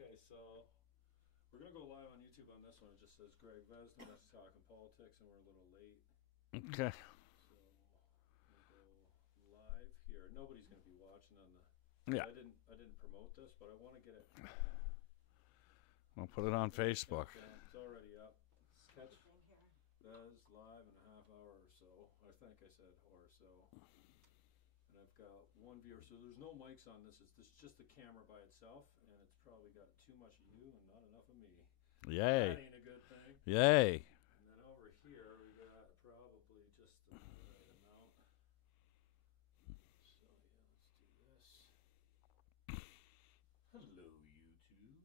Okay, so we're going to go live on YouTube on this one. It just says Greg Vezina. That's talking politics, and we're a little late. Okay. So we'll go live here. Nobody's going to be watching on the... Yeah. I didn't promote this, but I want to get it... We'll put it on Facebook. It's already up. Catch Vez live in a half hour or so. I think I said or so. And I've got one viewer. So there's no mics on this. It's just the camera by itself. And it's probably got too much of you and not enough of me. Yay. That ain't a good thing. Yay. And then over here, we got probably just the right amount. So yeah, let's do this. Hello, YouTube.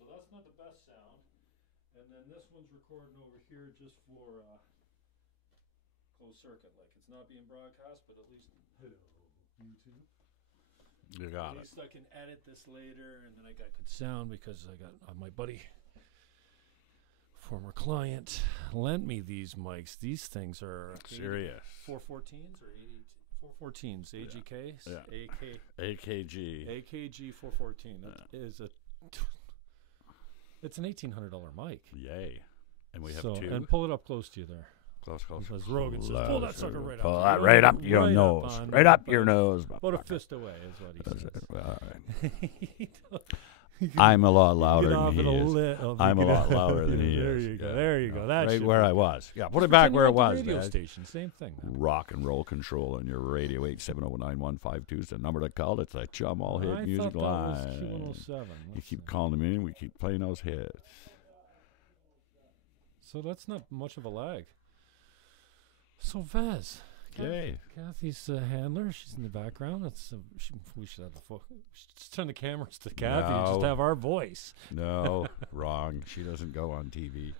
So that's not the best sound. And then this one's recording over here just for closed circuit. Like it's not being broadcast, but at least hello, YouTube. You got At least I can edit this later, and then I got good sound because I got my buddy, former client, lent me these mics. These things are serious. 414s or 414s, AGKs, Yeah. AKG. AKG 414. That is it's an $1,800 mic. Yay. And we have so, two. And pull it up close to you there. Close. As Rogan says, pull that sucker right up. Pull that right up your nose. Right up your nose. About a fist away is what he says. All right. I'm a lot louder than he is. I'm a lot louder than he is. There you go. That right where I was. Yeah, put it back where it was. Radio station, same thing. Rock and roll control on your radio. 870-9152 is the number to call. It's a Chum All Hit Music Line. You keep calling them in. We keep playing those hits. So that's not much of a lag. So Vez. Kathy's handler. She's in the background. We should have the just turn the cameras to Kathy and just have our voice. No, wrong. She doesn't go on TV.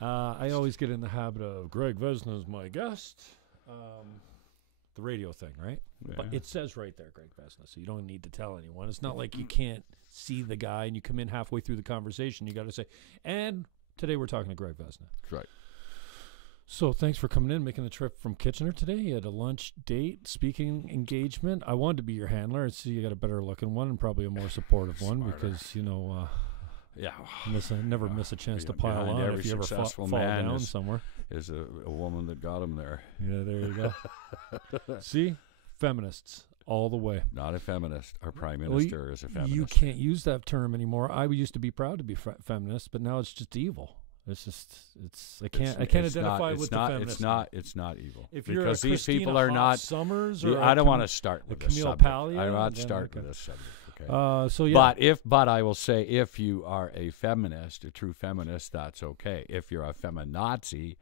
I always get in the habit of Greg Vezina is my guest. The radio thing, right? Yeah. But it says right there, Greg Vezina, so you don't need to tell anyone. It's not like you can't see the guy and you come in halfway through the conversation. You got to say, and today we're talking to Greg Vezina. That's right. So thanks for coming in, making the trip from Kitchener today. You had a lunch date, speaking engagement. I wanted to be your handler. I see you got a better looking one and probably a more supportive one because, never miss a chance to pile on if you ever fall down somewhere. Is a woman that got him there. Yeah, there you go. See? Feminists all the way. Not a feminist. Our prime minister is a feminist. You can't use that term anymore. I used to be proud to be feminist, but now it's just evil. I can't identify with the feminist. It's not evil. If you're because a these Christina people are not Summers or I don't want to start with this Camille subject. Paglia, I don't want to start with this subject. Okay. But I will say, if you are a feminist, a true feminist, that's okay. If you're a feminazi,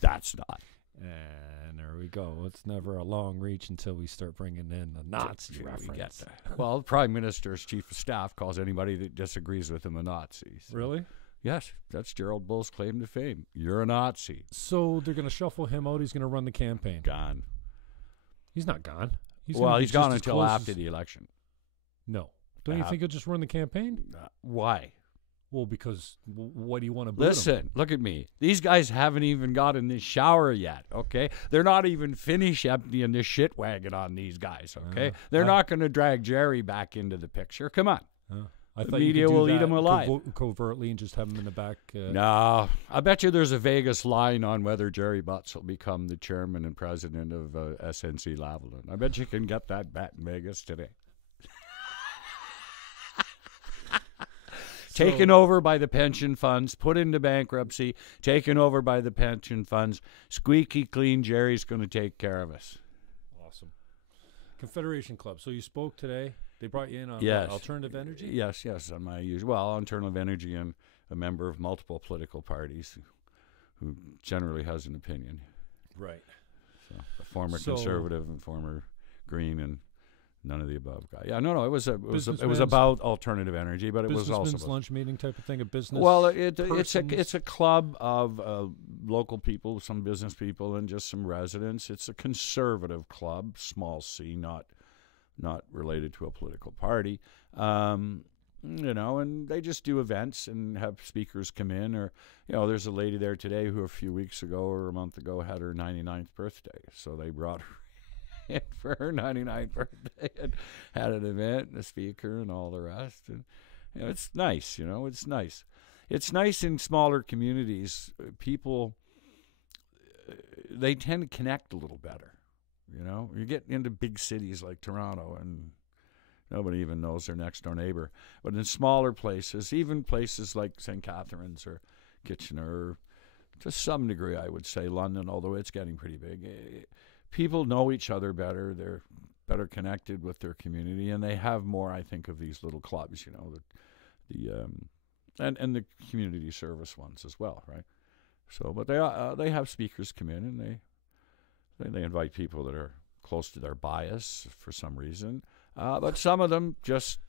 that's not. And there we go. It's never a long reach until we start bringing in the Nazi reference. Well, the Prime Minister's Chief of Staff calls anybody that disagrees with him a Nazi. So. Really? Yes, that's Gerald Bull's claim to fame. You're a Nazi. So they're going to shuffle him out. He's going to run the campaign. Gone. He's not gone. He's gone until after the election. No. Don't you think he'll just run the campaign? Why? Well, because what do you want to Listen, look at me. These guys haven't even got in the shower yet, okay? They're not even finished emptying the shit wagon on these guys, okay? They're not going to drag Jerry back into the picture. Come on. I the thought media you could do will eat him alive. Covertly and just have him in the back. No. I bet you there's a Vegas line on whether Jerry Butts will become the chairman and president of SNC Lavalin. I bet you can get that bet in Vegas today. Taken over by the pension funds, put into bankruptcy, taken over by the pension funds. Squeaky clean Jerry's going to take care of us. Awesome. Confederation Club. So you spoke today. They brought you in on alternative energy? Yes, on my usual. Well, alternative energy and a member of multiple political parties who generally has an opinion. Right. So a former conservative and former Green and none of the above guy. Yeah, no, it was about alternative energy, but it was also a lunch meeting type of thing, a business. Well, it's a club of local people, some business people, and just some residents. It's a conservative club, small c, not related to a political party. And they just do events and have speakers come in, or there's a lady there today who a few weeks ago or a month ago had her 99th birthday, so they brought her in for her 99th birthday and had an event and a speaker and all the rest, it's nice, it's nice. It's nice in smaller communities. People, they tend to connect a little better. You get into big cities like Toronto and nobody even knows their next door neighbor. But in smaller places, even places like St. Catharines or Kitchener, to some degree, I would say London, although it's getting pretty big, people know each other better. They're better connected with their community, and they have more, I think, of these little clubs, and the community service ones as well, right? So, but they have speakers come in, and they invite people that are close to their bias for some reason. But some of them just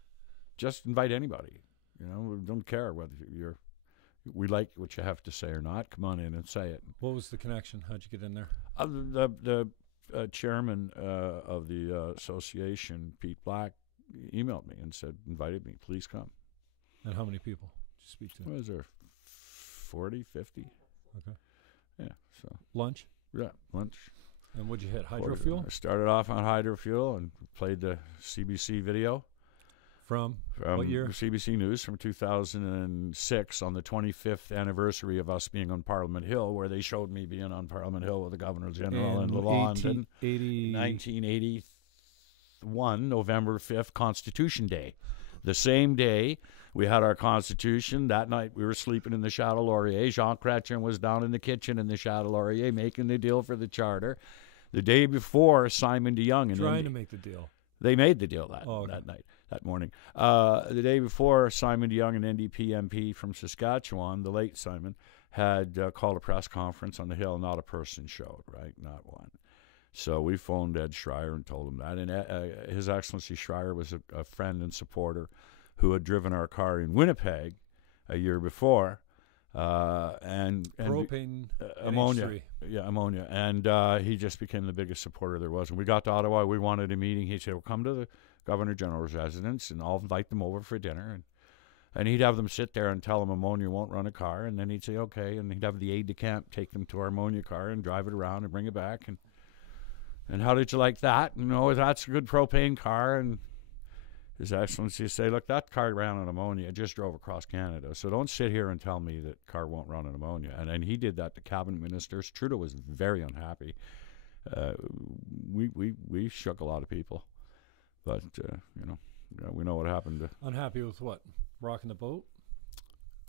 invite anybody. Don't care whether we like what you have to say or not. Come on in and say it. What was the connection? How'd you get in there? The chairman of the association, Pete Black, emailed me and invited me, please come. And how many people did you speak to? What was there, 40, 50? Okay. Yeah. So lunch? Yeah, lunch. And what'd you hit? Hydrofuel? I started off on hydrofuel and played the CBC video. From what year? CBC News from 2006 on the 25th anniversary of us being on Parliament Hill, where they showed me being on Parliament Hill with the Governor General in Lalonde. 1981, November 5th, Constitution Day. The same day we had our Constitution. That night we were sleeping in the Chateau Laurier. Jean Chrétien was down in the kitchen in the Chateau Laurier making the deal for the charter. The day before, Simon DeYoung trying to make the deal. They made the deal that night, that morning. The day before, Simon DeYoung, an NDP MP from Saskatchewan, the late Simon, had called a press conference on the Hill. Not a person showed, right? Not one. So we phoned Ed Schreier and told him that. And His Excellency Schreier was a friend and supporter who had driven our car in Winnipeg a year before. And propane, ammonia. Yeah, ammonia. And he just became the biggest supporter there was. And we got to Ottawa. We wanted a meeting. He said, well, come to the Governor General's residence, and I'll invite them over for dinner. And he'd have them sit there and tell them ammonia won't run a car. And then he'd say, okay. And he'd have the aide-de-camp take them to our ammonia car and drive it around and bring it back. And how did you like that? That's a good propane car. And His Excellency say, look, that car ran on ammonia. It just drove across Canada. So don't sit here and tell me that car won't run on ammonia. And he did that to cabinet ministers. Trudeau was very unhappy. We shook a lot of people. But, we know what happened. Unhappy with what? Rocking the boat?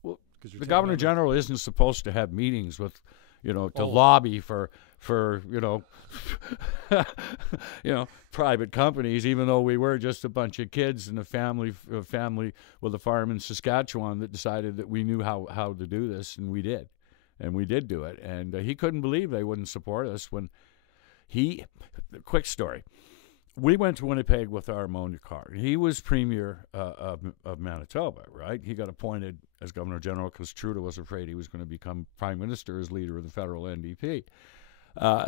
Well, the Governor General isn't supposed to have meetings with, to lobby for private companies, even though we were just a bunch of kids and a family with a farm in Saskatchewan that decided that we knew how to do this, and we did. And we did do it. And he couldn't believe they wouldn't support us when quick story. We went to Winnipeg with our ammonia car. He was Premier of Manitoba, right? He got appointed as Governor General because Trudeau was afraid he was going to become Prime Minister as leader of the federal NDP. No.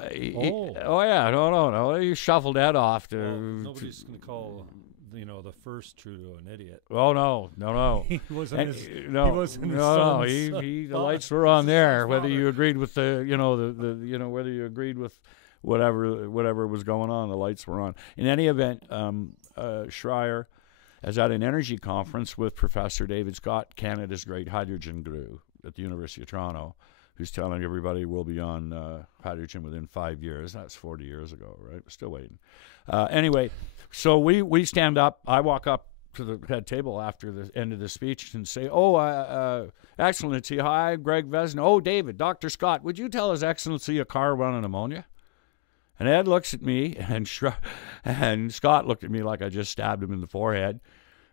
He shuffled that off to. Well, nobody's going to call, the first Trudeau an idiot. Oh no. He wasn't. The lights were on there. Whether you agreed with whether you agreed with whatever was going on, the lights were on. In any event, Schreier is at an energy conference with Professor David Scott, Canada's great hydrogen guru at the University of Toronto, who's telling everybody we'll be on hydrogen within 5 years. That's 40 years ago, right? We're still waiting. Anyway, so we stand up. I walk up to the head table after the end of the speech and say, Excellency, hi, Greg Vezina. Oh, David, Dr. Scott, would you tell His Excellency a car running ammonia? And Ed looks at me, and Scott looked at me like I just stabbed him in the forehead.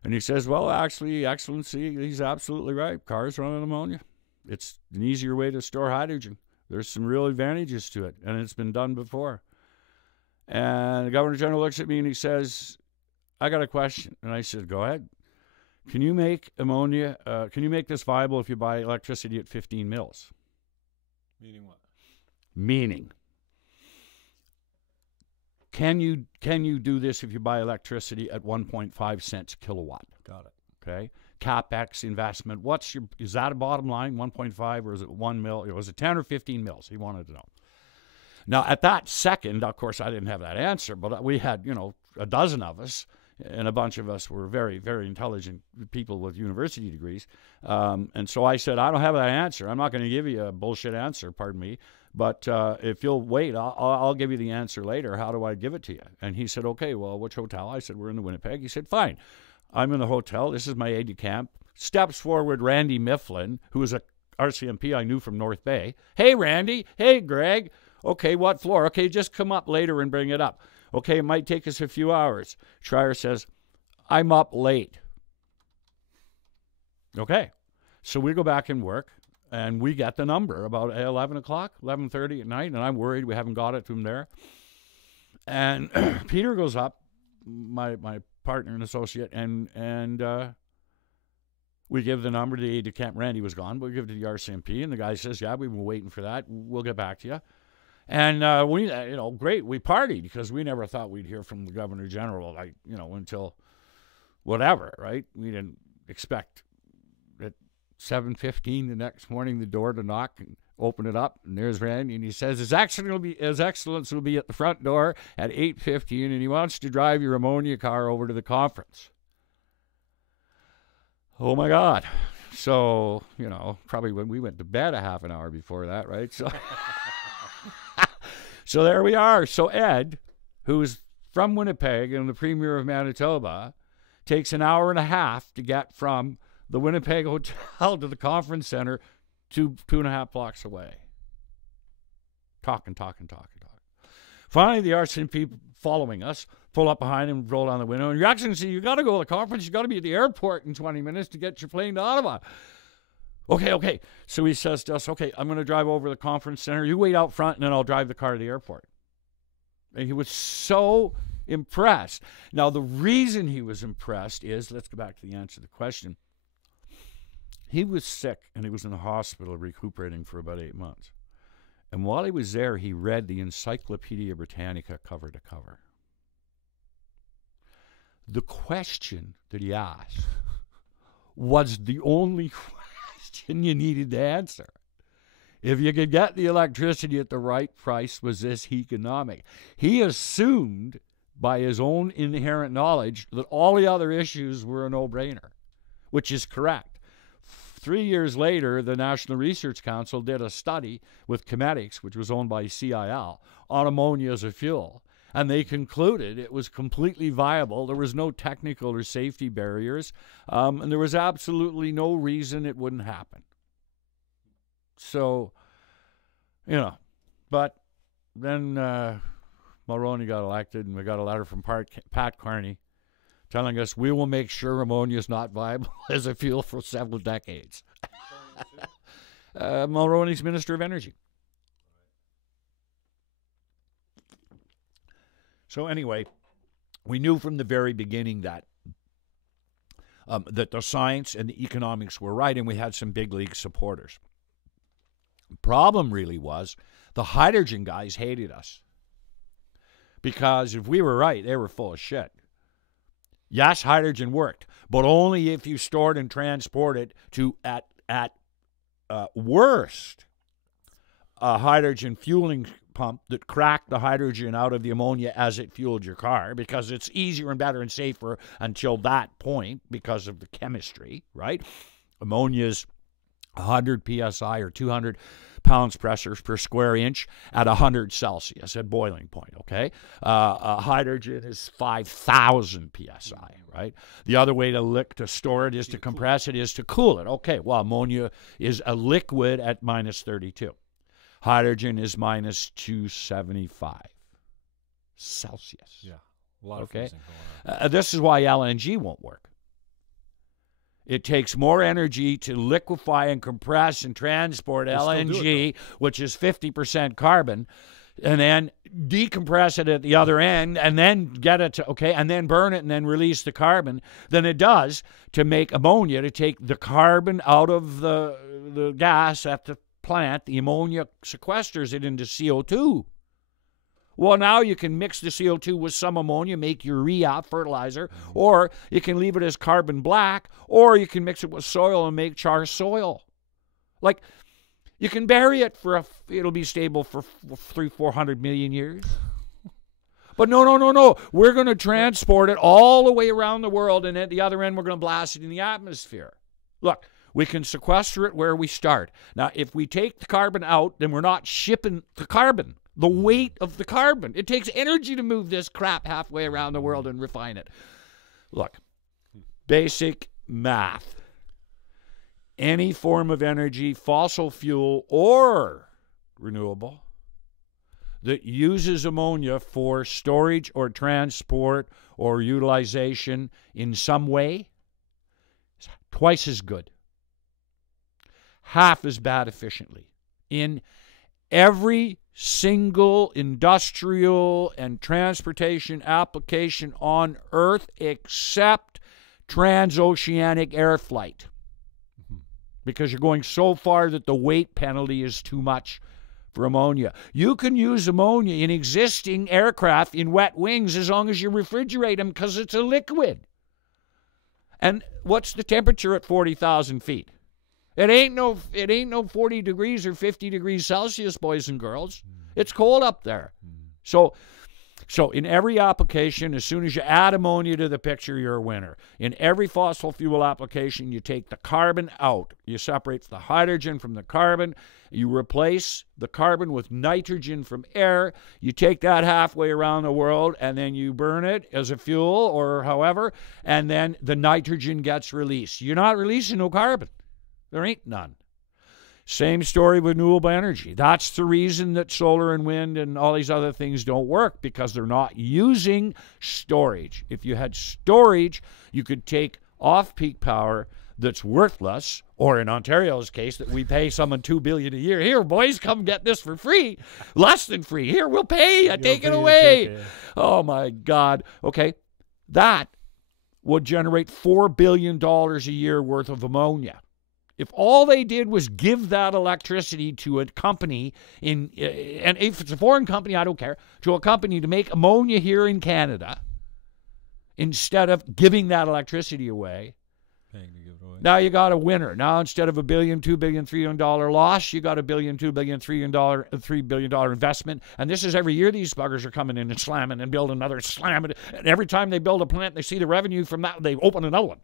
And he says, well, actually, Excellency, he's absolutely right. Cars run on ammonia. It's an easier way to store hydrogen. There's some real advantages to it, and it's been done before. And the Governor General looks at me, and he says, I got a question. And I said, go ahead. Can you make ammonia, can you make this viable if you buy electricity at 15 mils? Meaning what? Meaning, can you do this if you buy electricity at 1.5 cents a kilowatt? Got it. Okay. CapEx investment. Is that a bottom line, 1.5, or is it 1 mil? Was it 10 or 15 mils? He wanted to know. Now, at that second, of course, I didn't have that answer, but we had, a dozen of us and a bunch of us were very, very intelligent people with university degrees. And so I said, I don't have that answer. I'm not going to give you a bullshit answer, pardon me. But if you'll wait, I'll give you the answer later. How do I give it to you? And he said, okay, well, which hotel? I said, we're in the Winnipeg. He said, fine. I'm in the hotel. This is my aide-de-camp. Steps forward Randy Mifflin, who was a RCMP I knew from North Bay. Hey, Randy. Hey, Greg. Okay, what floor? Okay, just come up later and bring it up. Okay, it might take us a few hours. Schreier says, I'm up late. Okay, so we go back and work. And we get the number about 11 o'clock, 11:30 at night, and I'm worried we haven't got it from there. And Peter goes up, my partner and associate, and we give the number to the aide-de-camp. Randy was gone, but we give it to the RCMP, and the guy says, yeah, we've been waiting for that. We'll get back to you. And we, great, we partied because we never thought we'd hear from the Governor General, until whatever, right? We didn't expect 7:15 the next morning, the door to knock and open it up, and there's Randy, and he says, His Excellence will be at the front door at 8:15, and he wants to drive your ammonia car over to the conference. Oh, my God. So, probably when we went to bed a half an hour before that, right? So, so there we are. So Ed, who's from Winnipeg and the Premier of Manitoba, takes an hour and a half to get from the Winnipeg hotel to the conference center, 2.5 blocks away. Talking. Finally, the RCMP following us pull up behind him, roll down the window. And Your Excellency, you got to go to the conference. You got to be at the airport in 20 minutes to get your plane to Ottawa. Okay. So he says to us, okay, I'm going to drive over to the conference center. You wait out front, and then I'll drive the car to the airport. And he was so impressed. Now, the reason he was impressed is, let's go back to the answer to the question. He was sick, and he was in the hospital recuperating for about 8 months. And while he was there, he read the Encyclopedia Britannica cover to cover. The question that he asked was the only question you needed to answer. If you could get the electricity at the right price, was this economic? He assumed, by his own inherent knowledge, that all the other issues were a no-brainer, which is correct. 3 years later, the National Research Council did a study with Chemetics, which was owned by CIL, on ammonia as a fuel. And they concluded it was completely viable. There was no technical or safety barriers. And there was absolutely no reason it wouldn't happen. So, but then Mulroney got elected, and we got a letter from Pat Carney telling us we will make sure ammonia is not viable as a fuel for several decades. Mulroney's Minister of Energy. So anyway, we knew from the very beginning that the science and the economics were right, and we had some big league supporters. The problem really was the hydrogen guys hated us, because if we were right, they were full of shit. Yes, hydrogen worked, but only if you stored and transported to, at worst, a hydrogen fueling pump that cracked the hydrogen out of the ammonia as it fueled your car, because it's easier and better and safer until that point because of the chemistry, right? Ammonia's 100 psi or 200 pounds pressure per square inch at 100 Celsius at boiling point, okay? Hydrogen is 5,000 psi, right? The other way to store it is to compress it, is to cool it. Okay, well, ammonia is a liquid at minus 32. Hydrogen is minus 275 Celsius. Yeah, a lot of okay? freezing going on. This is why LNG won't work. It takes more energy to liquefy and compress and transport LNG, which is 50% carbon, and then decompress it at the other end, and then get it to, and then burn it and then release the carbon, than it does to make ammonia, to take the carbon out of the gas at the plant. The ammonia sequesters it into CO2. Well, now you can mix the CO2 with some ammonia, make urea, fertilizer, or you can leave it as carbon black, or you can mix it with soil and make char soil. Like, you can bury it it'll be stable for 300-400 million years. But no. We're going to transport it all the way around the world, and at the other end, we're going to blast it in the atmosphere. Look, we can sequester it where we start. Now, if we take the carbon out, then we're not shipping the carbon, the weight of the carbon. It takes energy to move this crap halfway around the world and refine it. Look, basic math. Any form of energy, fossil fuel or renewable, that uses ammonia for storage or transport or utilization in some way is twice as good. Half as bad efficiently. In every single industrial and transportation application on Earth except transoceanic air flight. Because you're going so far that the weight penalty is too much for ammonia. You can use ammonia in existing aircraft in wet wings as long as you refrigerate them because it's a liquid. And what's the temperature at 40,000 feet? It ain't no 40 degrees or 50 degrees Celsius, boys and girls. It's cold up there. So in every application, as soon as you add ammonia to the picture, you're a winner. In every fossil fuel application, you take the carbon out. You separate the hydrogen from the carbon. You replace the carbon with nitrogen from air. You take that halfway around the world, and then you burn it as a fuel or however, and then the nitrogen gets released. You're not releasing no carbon. There ain't none. Same story with renewable energy. That's the reason that solar and wind and all these other things don't work, because they're not using storage. If you had storage, you could take off-peak power that's worthless, or in Ontario's case, that we pay someone $2 billion a year. Here, boys, come get this for free. Less than free. Here, we'll pay you. Take it away. Oh, my God. Okay, that would generate $4 billion a year worth of ammonia. If all they did was give that electricity to a company and if it's a foreign company, I don't care, to a company to make ammonia here in Canada, instead of giving that electricity away, now you got a winner. Now instead of $1 billion, $2 billion, $3 billion loss, you got $1 billion, $2 billion, $3 billion investment. And this is every year these buggers are coming in and slamming and building another, slamming. And every time they build a plant, they see the revenue from that, they open another one.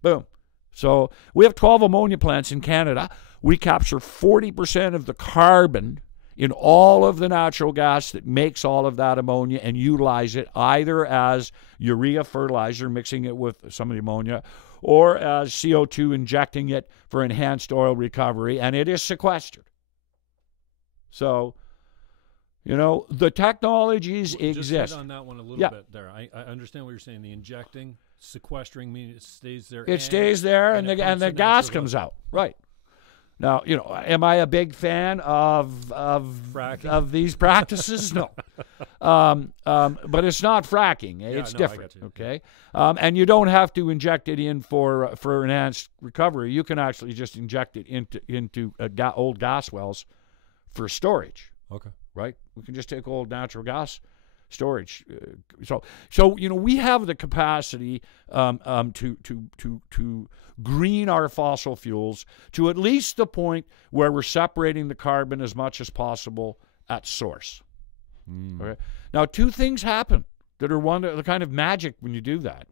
Boom. So we have 12 ammonia plants in Canada. We capture 40% of the carbon in all of the natural gas that makes all of that ammonia and utilize it either as urea fertilizer, mixing it with some of the ammonia, or as CO2, injecting it for enhanced oil recovery, and it is sequestered. So, you know, the technologies exist. Just hit on that one a little bit there. I understand what you're saying. The injecting, sequestering means it stays there. It stays there, and the gas comes out. Right. Now, you know, am I a big fan of these practices? No. But it's not fracking. It's different. Okay. And you don't have to inject it in for enhanced recovery. You can actually just inject it into old gas wells for storage. Okay. Right? We can just take old natural gas storage. So you know, we have the capacity to green our fossil fuels to at least the point where we're separating the carbon as much as possible at source. Okay? Now, two things happen that are the kind of magic when you do that.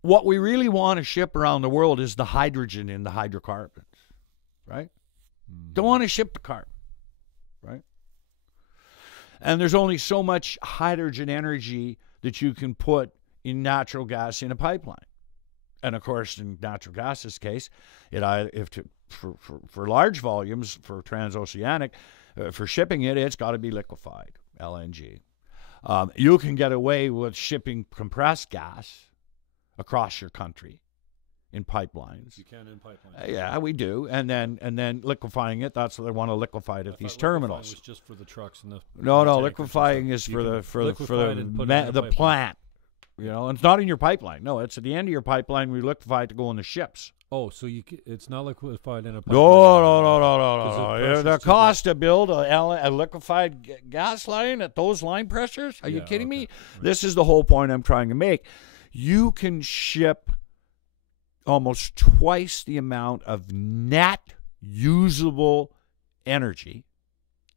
What we really want to ship around the world is the hydrogen in the hydrocarbons, right? Don't want to ship the carbon. Right? And there's only so much hydrogen energy that you can put in natural gas in a pipeline. And of course, in natural gas's case, for large volumes, for transoceanic, for shipping it's got to be liquefied, LNG. You can get away with shipping compressed gas across your country in pipelines. You can in pipelines. Yeah, we do, and then liquefying it. That's what they want to liquefy it at these terminals. Was just for the trucks and the no, liquefying is for the plant. You know, and it's not in your pipeline. No, it's at the end of your pipeline. We liquefy it to go on the ships. Oh, so it's not liquefied in a pipeline? No. The cost to build a liquefied gas line at those line pressures? Are you kidding me? Right. This is the whole point I'm trying to make. You can ship almost twice the amount of net usable energy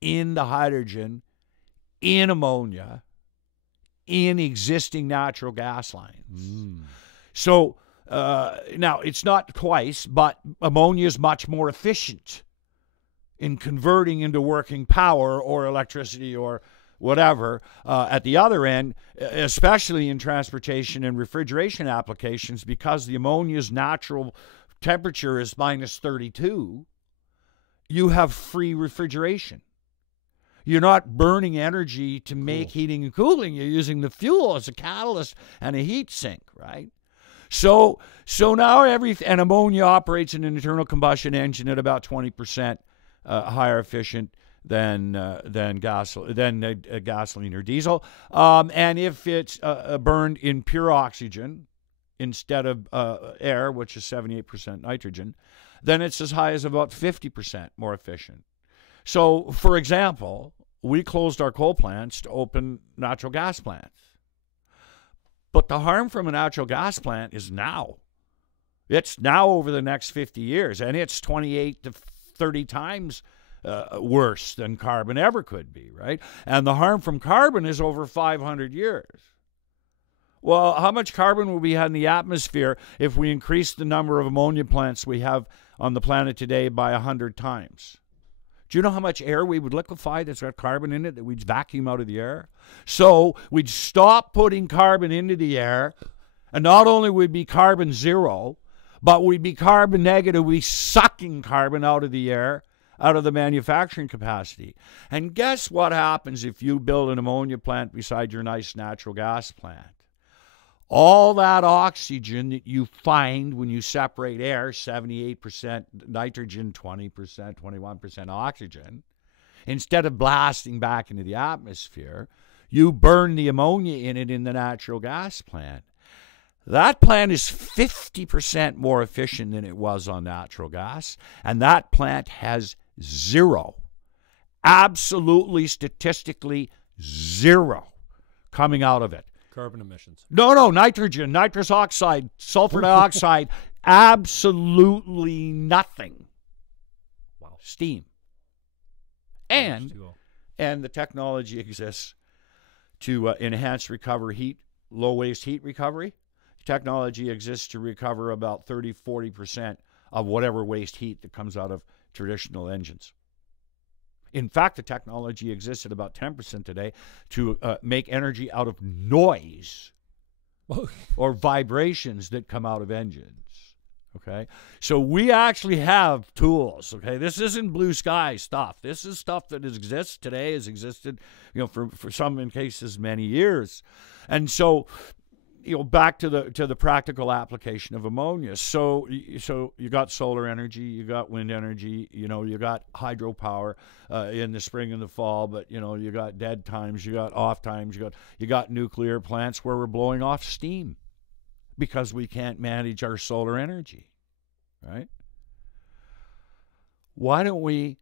in the hydrogen in ammonia in existing natural gas lines. So now it's not twice, but ammonia is much more efficient in converting into working power or electricity or whatever at the other end, especially in transportation and refrigeration applications, because the ammonia's natural temperature is minus 32. You have free refrigeration. You're not burning energy to make heating and cooling. You're using the fuel as a catalyst and a heat sink, right? So now and ammonia operates in an internal combustion engine at about 20% higher efficient than gasoline or diesel. And if it's burned in pure oxygen instead of air, which is 78% nitrogen, then it's as high as about 50% more efficient. So, for example, we closed our coal plants to open natural gas plants. But the harm from a natural gas plant is now. It's now over the next 50 years, and it's 28 to 30 times worse than carbon ever could be, right? And the harm from carbon is over 500 years. Well, how much carbon will we have in the atmosphere if we increase the number of ammonia plants we have on the planet today by 100 times? Do you know how much air we would liquefy that's got carbon in it that we'd vacuum out of the air? So we'd stop putting carbon into the air, and not only would be carbon zero, but we'd be carbon negative. We'd be sucking carbon out of the air, out of the manufacturing capacity. And guess what happens if you build an ammonia plant beside your nice natural gas plant? All that oxygen that you find when you separate air, 78% nitrogen, 20%, 21% oxygen, instead of blasting back into the atmosphere, you burn the ammonia in it in the natural gas plant. That plant is 50% more efficient than it was on natural gas, and that plant has zero, absolutely statistically zero coming out of it. Carbon emissions. No, nitrogen, nitrous oxide, sulfur dioxide, absolutely nothing. Wow. Steam. And the technology exists to enhance recovery heat, low waste heat recovery. Technology exists to recover about 30-40% of whatever waste heat that comes out of traditional engines. In fact, the technology exists at about 10% today to make energy out of noise or vibrations that come out of engines. Okay, so we actually have tools. Okay, this isn't blue sky stuff. This is stuff that exists today, has existed, for some in cases many years, and so. Back to the practical application of ammonia. So you got solar energy, you got wind energy, you got hydropower in the spring and the fall, but you got dead times, you got off times, you got nuclear plants where we're blowing off steam because we can't manage our solar energy, right? Why don't we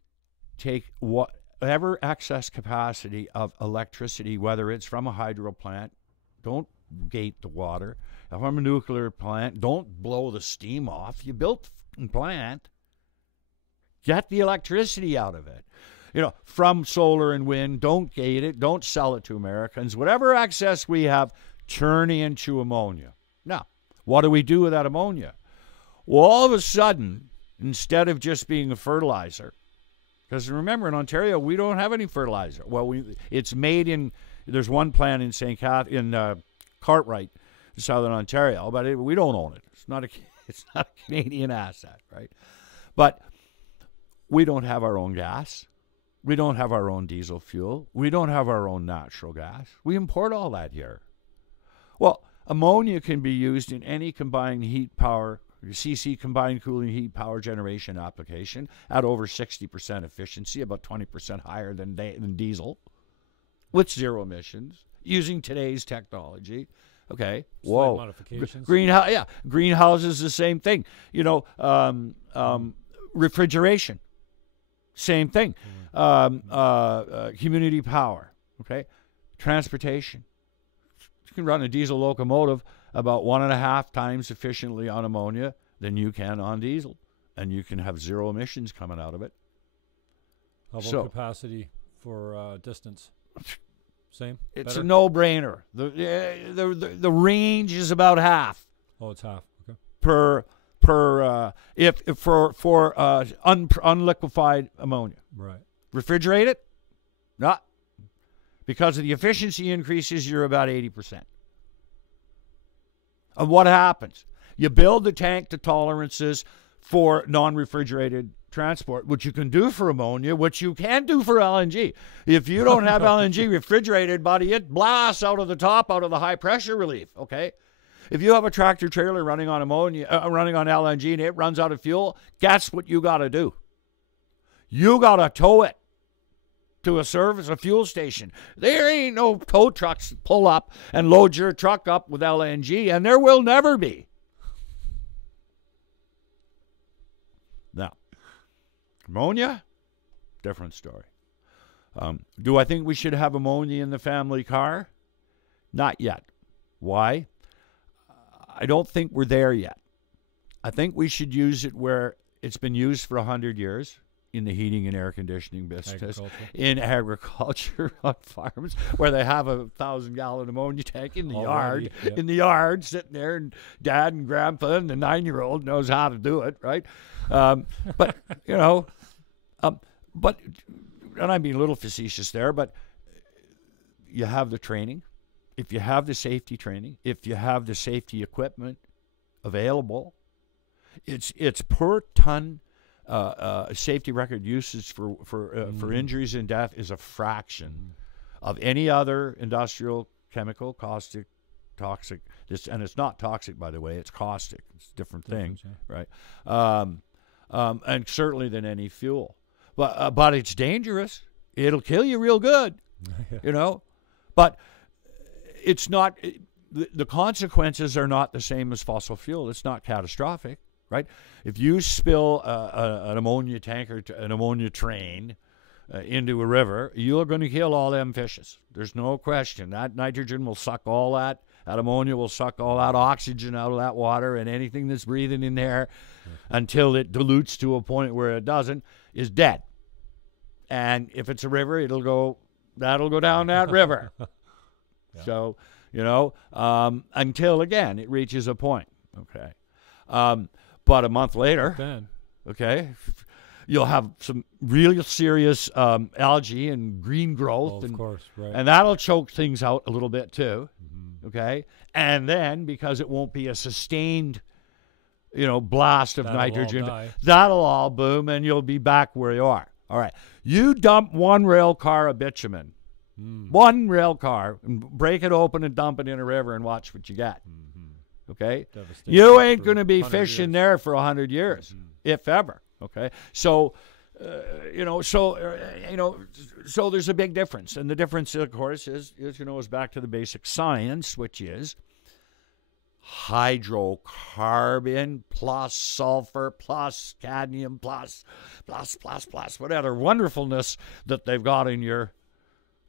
take whatever excess capacity of electricity, whether it's from a hydro plant, don't gate the water. If I'm a nuclear plant, don't blow the steam off. You built a plant. Get the electricity out of it. From solar and wind, don't gate it. Don't sell it to Americans. Whatever excess we have, turn into ammonia. Now, what do we do with that ammonia? Well, all of a sudden, instead of just being a fertilizer, because remember, in Ontario, we don't have any fertilizer. Well, it's made in, there's one plant in Cartwright, Southern Ontario, but we don't own it. It's not a Canadian asset, right? But we don't have our own gas. We don't have our own diesel fuel. We don't have our own natural gas. We import all that here. Well, ammonia can be used in any combined heat power, CC combined cooling heat power generation application at over 60% efficiency, about 20% higher than diesel, with zero emissions. Using today's technology, okay. Slight modifications. Greenhouse is the same thing. Refrigeration, same thing. Community power, okay. Transportation. You can run a diesel locomotive about 1.5 times efficiently on ammonia than you can on diesel, and you can have zero emissions coming out of it. How about capacity for distance? Same. It's Better? a no-brainer. The range is about half Oh, it's half. Okay. per if for unliquefied ammonia. Right. Refrigerate it? No. Because of the efficiency increases, you're about 80%. And what happens? You build the tank to tolerances for non-refrigerated transport, which you can do for ammonia, which you can do for LNG. If you don't have LNG refrigerated, buddy, it blasts out of the top, out of the high pressure relief, okay? If you have a tractor trailer running on ammonia, running on LNG, and it runs out of fuel, guess what you got to do? You got to tow it to a fuel station. There ain't no tow trucks that pull up and load your truck up with LNG, and there will never be. Now, ammonia, different story. Do I think we should have ammonia in the family car? Not yet. Why? I don't think we're there yet. I think we should use it where it's been used for 100 years, in the heating and air conditioning business, in agriculture, on farms, where they have a 1,000-gallon ammonia tank in the yard, sitting there, and dad and grandpa and the 9-year-old knows how to do it, right? But, you know, but, and I'm being a little facetious there, but you have the training. If you have the safety training, if you have the safety equipment available, it's per ton safety record usage for injuries and death is a fraction of any other industrial chemical, caustic, toxic. And it's not toxic, by the way. It's caustic. It's a different thing, right? And certainly than any fuel. But it's dangerous. It'll kill you real good, you know. But it's not. The consequences are not the same as fossil fuel. It's not catastrophic. Right? If you spill an ammonia tanker, an ammonia train into a river, you're going to kill all them fishes. There's no question. That nitrogen will suck all that. That ammonia will suck all that oxygen out of that water, and anything that's breathing in there until it dilutes to a point where it doesn't is dead. And if it's a river, that'll go down that river. Yeah. So, you know, until, again, it reaches a point. Okay. But a month later, okay, you'll have some real serious algae and green growth. Of course, right. And that'll choke things out a little bit too, okay? And then, because it won't be a sustained, you know, blast of nitrogen, that'll all boom, and you'll be back where you are. All right. You dump one rail car of bitumen, one rail car, and break it open and dump it in a river and watch what you got. Okay, you ain't going to be fishing there for 100 years, if ever. Okay, so so there's a big difference, and the difference, of course, is back to the basic science, which is hydrocarbon plus sulfur plus cadmium plus whatever wonderfulness that they've got in your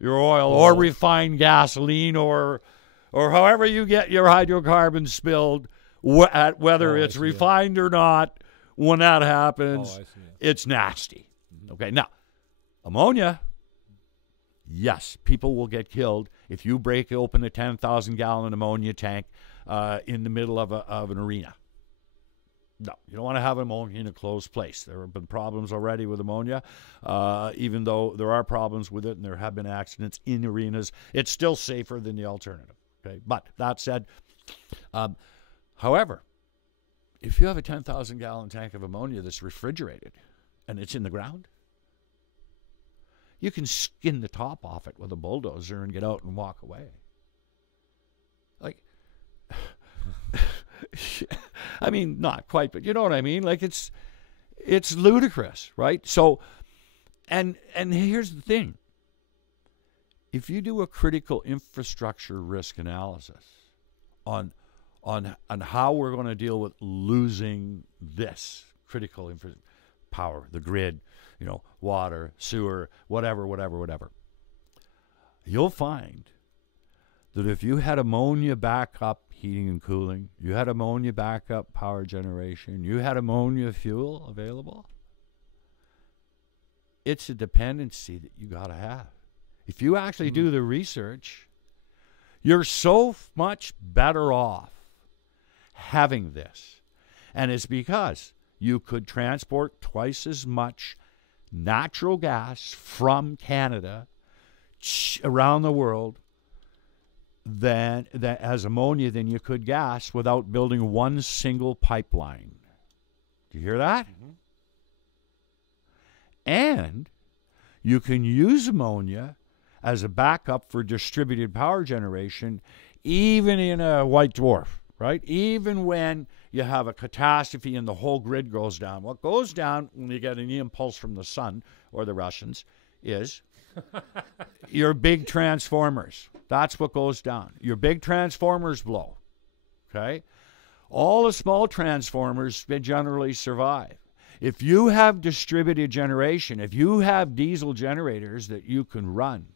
oil or refined gasoline or however you get your hydrocarbons spilled, whether it's refined or not, when that happens, it's nasty. Okay, now, ammonia, yes, people will get killed if you break open a 10,000-gallon ammonia tank in the middle of an arena. No, you don't want to have ammonia in a closed place. There have been problems already with ammonia, even though there are problems with it and there have been accidents in arenas. It's still safer than the alternative. Okay, but that said, however, if you have a 10,000-gallon tank of ammonia that's refrigerated and it's in the ground, you can skin the top off it with a bulldozer and get out and walk away. Like, I mean, not quite, but you know what I mean? Like, it's ludicrous, right? So, and here's the thing. If you do a critical infrastructure risk analysis on how we're going to deal with losing this critical power, the grid, water, sewer, whatever, you'll find that if you had ammonia backup heating and cooling, you had ammonia backup power generation, you had ammonia fuel available, it's a dependency that you got to have. if you actually do the research, you're so much better off having this. And it's because you could transport twice as much natural gas from Canada around the world than as ammonia than you could gas without building one single pipeline. Do you hear that? Mm-hmm. And you can use ammonia as a backup for distributed power generation, even in a white dwarf, right? Even when you have a catastrophe and the whole grid goes down. What goes down when you get an impulse from the sun or the Russians is your big transformers. That's what goes down. Your big transformers blow, okay? All the small transformers generally survive. If you have distributed generation, if you have diesel generators that you can run,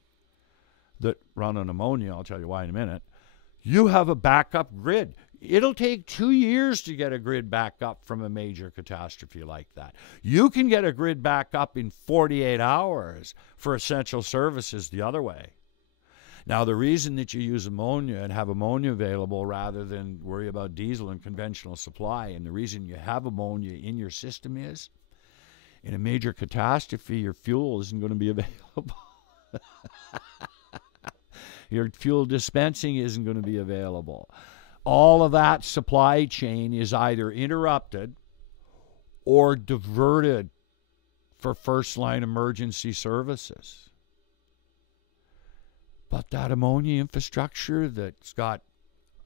that run on ammonia, I'll tell you why in a minute, you have a backup grid. It'll take 2 years to get a grid back up from a major catastrophe like that. You can get a grid back up in 48 hours for essential services the other way. Now, the reason that you use ammonia and have ammonia available rather than worry about diesel and conventional supply, and the reason you have ammonia in your system is, in a major catastrophe, your fuel isn't going to be available. Your fuel dispensing isn't going to be available. All of that supply chain is either interrupted or diverted for first-line emergency services. But that ammonia infrastructure that's got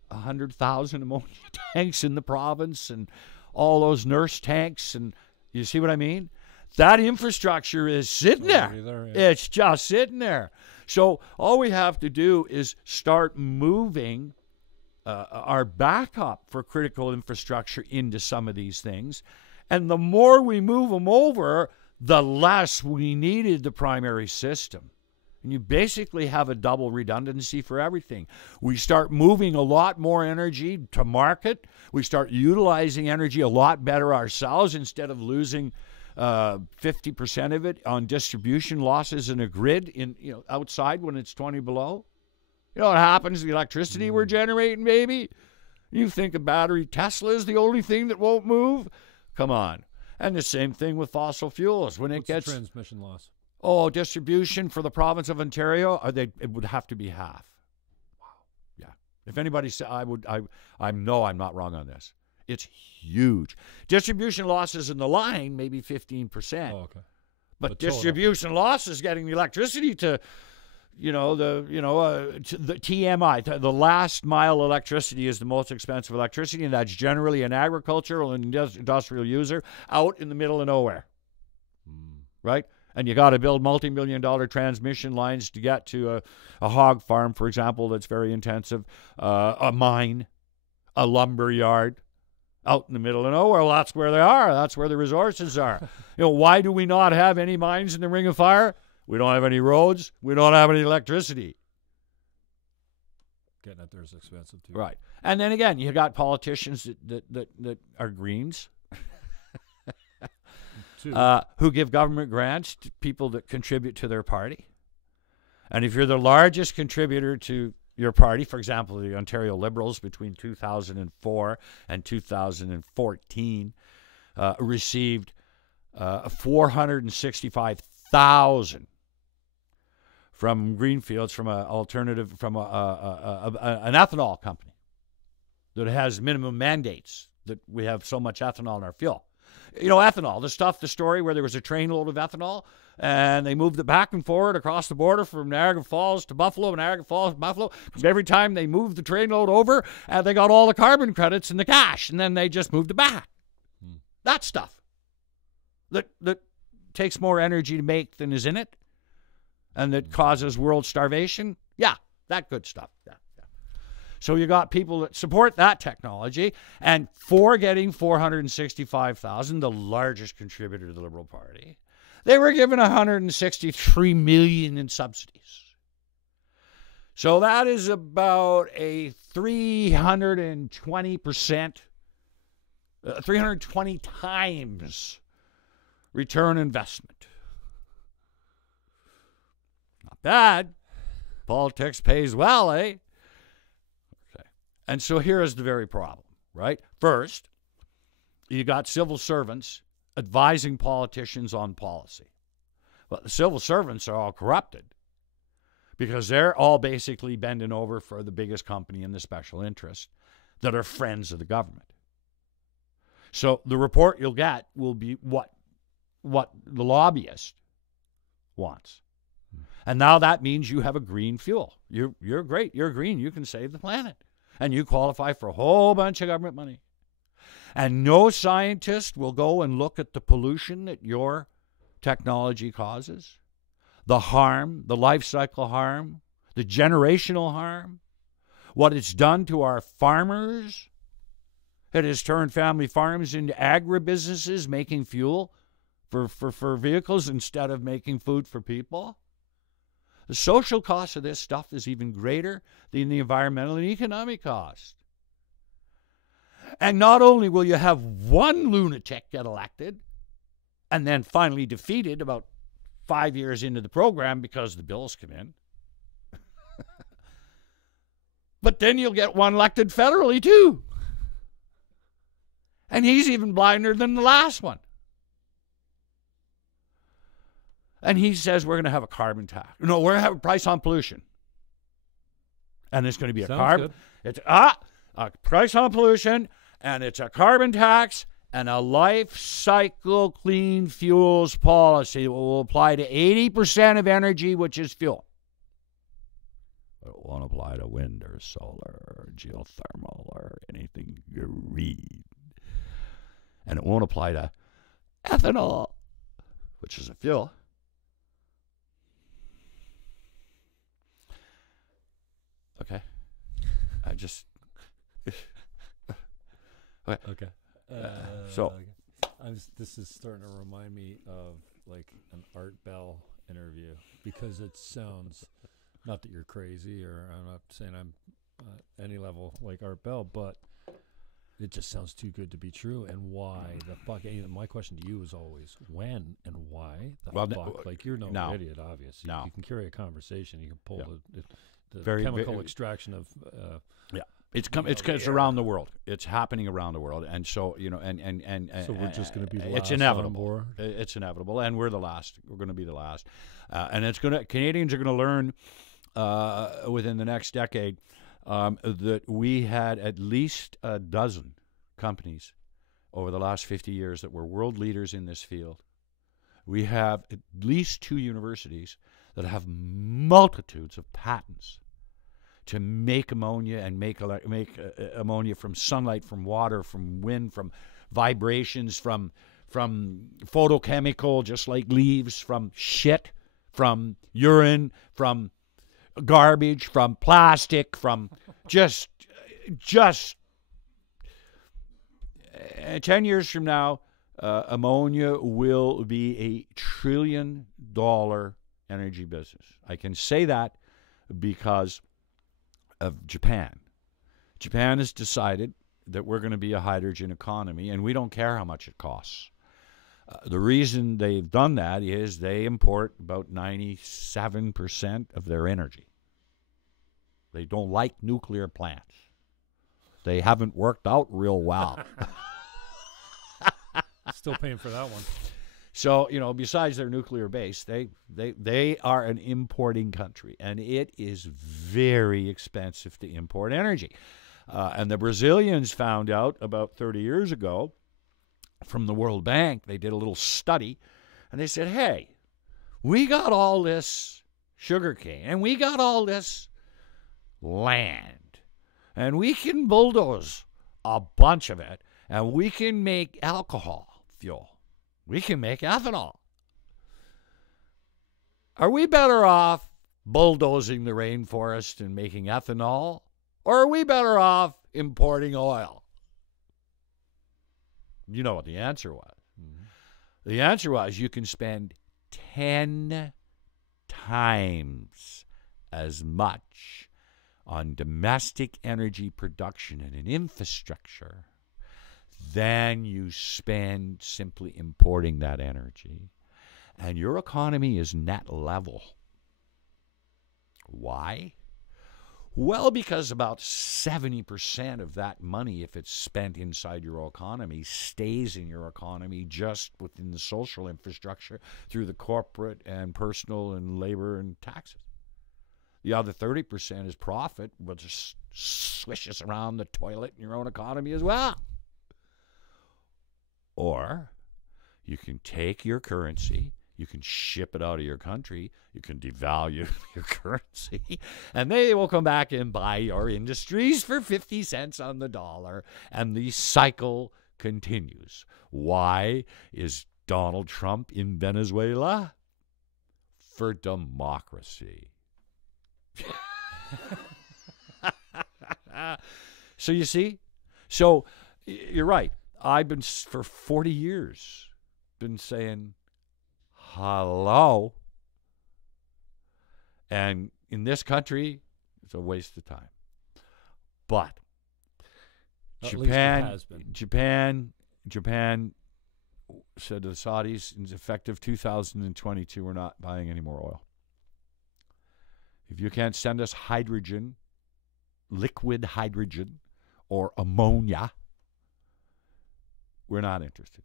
100,000 ammonia tanks in the province and all those nurse tanks, and you see what I mean? That infrastructure is sitting there. Yeah. It's just sitting there. So all we have to do is start moving our backup for critical infrastructure into some of these things. And the more we move them over, the less we needed the primary system. And you basically have a double redundancy for everything. We start moving a lot more energy to market. We start utilizing energy a lot better ourselves instead of losing 50% of it on distribution losses in a grid in outside when it's 20 below. You know what happens to the electricity we're generating, baby? You think a battery Tesla is the only thing that won't move? Come on. And the same thing with fossil fuels. When What's it gets the transmission loss? Oh, distribution for the province of Ontario, it would have to be half. Wow. Yeah. If anybody said I'm not wrong on this. It's huge. Distribution losses in the line maybe 15%. Oh, okay. But distribution losses getting the electricity to the TMI, the last mile electricity is the most expensive electricity, and that's generally an agricultural and industrial user out in the middle of nowhere. Right? And you got to build multi-million-dollar transmission lines to get to a hog farm, for example, that's very intensive, a mine, a lumber yard, out in the middle of nowhere. Well, that's where they are. That's where the resources are. Why do we not have any mines in the Ring of Fire? We don't have any roads. We don't have any electricity. Getting out there is expensive, too. Right. And then again, you got politicians that are Greens. Who give government grants to people that contribute to their party. And if you're the largest contributor to your party, for example, the Ontario Liberals between 2004 and 2014 received $465,000 from Greenfields, from an alternative, from an ethanol company that has minimum mandates that we have so much ethanol in our fuel. Ethanol, the story where there was a trainload of ethanol and they moved it back and forward across the border from Niagara Falls to Buffalo, Niagara Falls to Buffalo. Every time they moved the trainload over, they got all the carbon credits and the cash, and then they just moved it back. That stuff that takes more energy to make than is in it and that causes world starvation. Yeah, that good stuff. Yeah. So you got people that support that technology, and for getting $465,000, the largest contributor to the Liberal Party, they were given $163 million in subsidies. So that is about a 320%, 320 times return investment. Not not bad. Politics pays well, eh? Okay. And so here is the very problem, right? First, you got civil servants advising politicians on policy. Well, the civil servants are all corrupted because they're all basically bending over for the biggest company in the special interest that are friends of the government. So the report you'll get will be what the lobbyist wants. And now that means you have a green fuel. You're great. You're green. You can save the planet. And you qualify for a whole bunch of government money. And no scientist will go and look at the pollution that your technology causes, the harm, the life cycle harm, the generational harm, what it's done to our farmers. It has turned family farms into agribusinesses making fuel for vehicles instead of making food for people. The social cost of this stuff is even greater than the environmental and economic cost. And not only will you have one lunatic get elected and then finally defeated about 5 years into the program because the bills come in, but then you'll get one elected federally too. And he's even blinder than the last one. And he says we're going to have a carbon tax. No, we're going to have a price on pollution. And it's going to be a carbon. It's a price on pollution, and it's a carbon tax and a life cycle clean fuels policy that will apply to 80% of energy, which is fuel. But it won't apply to wind or solar or geothermal or anything green. And it won't apply to ethanol, which is a fuel. Okay. I just... Okay. So... This is starting to remind me of like an Art Bell interview because it sounds, not that you're crazy or I'm not saying I'm any level like Art Bell, but it just sounds too good to be true. And why the fuck? And my question to you is always when and why the fuck? Like you're no idiot, obviously. No. You can carry a conversation. You can pull the very chemical extraction of. It's around the world. It's happening around the world, and so and so we're just going to be the last. It's inevitable. It's inevitable, and we're the last. We're going to be the last, and Canadians are going to learn within the next decade that we had at least a dozen companies over the last 50 years that were world leaders in this field. We have at least 2 universities that have multitudes of patents to make ammonia and make ammonia from sunlight, from water, from wind, from vibrations, from photochemical, just like leaves, from shit, from urine, from garbage, from plastic, from just 10 years from now, ammonia will be a $1 trillion energy business. I can say that because of Japan. Japan has decided that we're going to be a hydrogen economy, and we don't care how much it costs. The reason they've done that is they import about 97% of their energy. They don't like nuclear plants. They haven't worked out real well. Still paying for that one. So, besides their nuclear base, they are an importing country, and it is very expensive to import energy. And the Brazilians found out about 30 years ago from the World Bank. They did a little study, and they said, hey, we got all this sugarcane, and we got all this land, and we can bulldoze a bunch of it, and we can make alcohol fuel. We can make ethanol. Are we better off bulldozing the rainforest and making ethanol, or are we better off importing oil? You know what the answer was. Mm-hmm. The answer was you can spend 10 times as much on domestic energy production and an infrastructure than you spend simply importing that energy. And your economy is net level. Why? Well, because about 70% of that money, if it's spent inside your economy, stays in your economy just within the social infrastructure through the corporate and personal and labor and taxes. The other 30% is profit, which just swishes around the toilet in your own economy as well. Or you can take your currency, you can ship it out of your country, you can devalue your currency, and they will come back and buy your industries for 50 cents on the dollar, and the cycle continues. Why is Donald Trump in Venezuela? For democracy. So you see? So you're right. I've been, for 40 years, been saying, hello. And in this country, it's a waste of time. But Japan said to the Saudis, it's effective 2022, we're not buying any more oil. If you can't send us hydrogen, liquid hydrogen, or ammonia, we're not interested.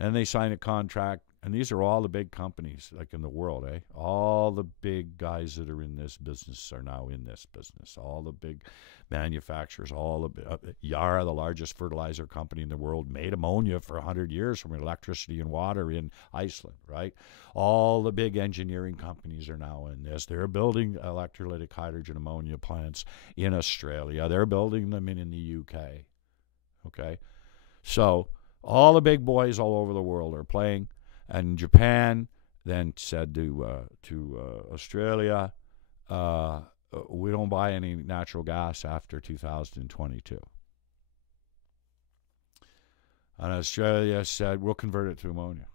And they sign a contract, and these are all the big companies, like in the world, eh? All the big guys that are in this business are now in this business. All the big manufacturers, all the Yara, the largest fertilizer company in the world, made ammonia for 100 years from electricity and water in Iceland, right? All the big engineering companies are now in this. They're building electrolytic hydrogen ammonia plants in Australia. They're building them in the UK, okay? So all the big boys all over the world are playing, and Japan then said to Australia, we don't buy any natural gas after 2022. And Australia said, we'll convert it to ammonia.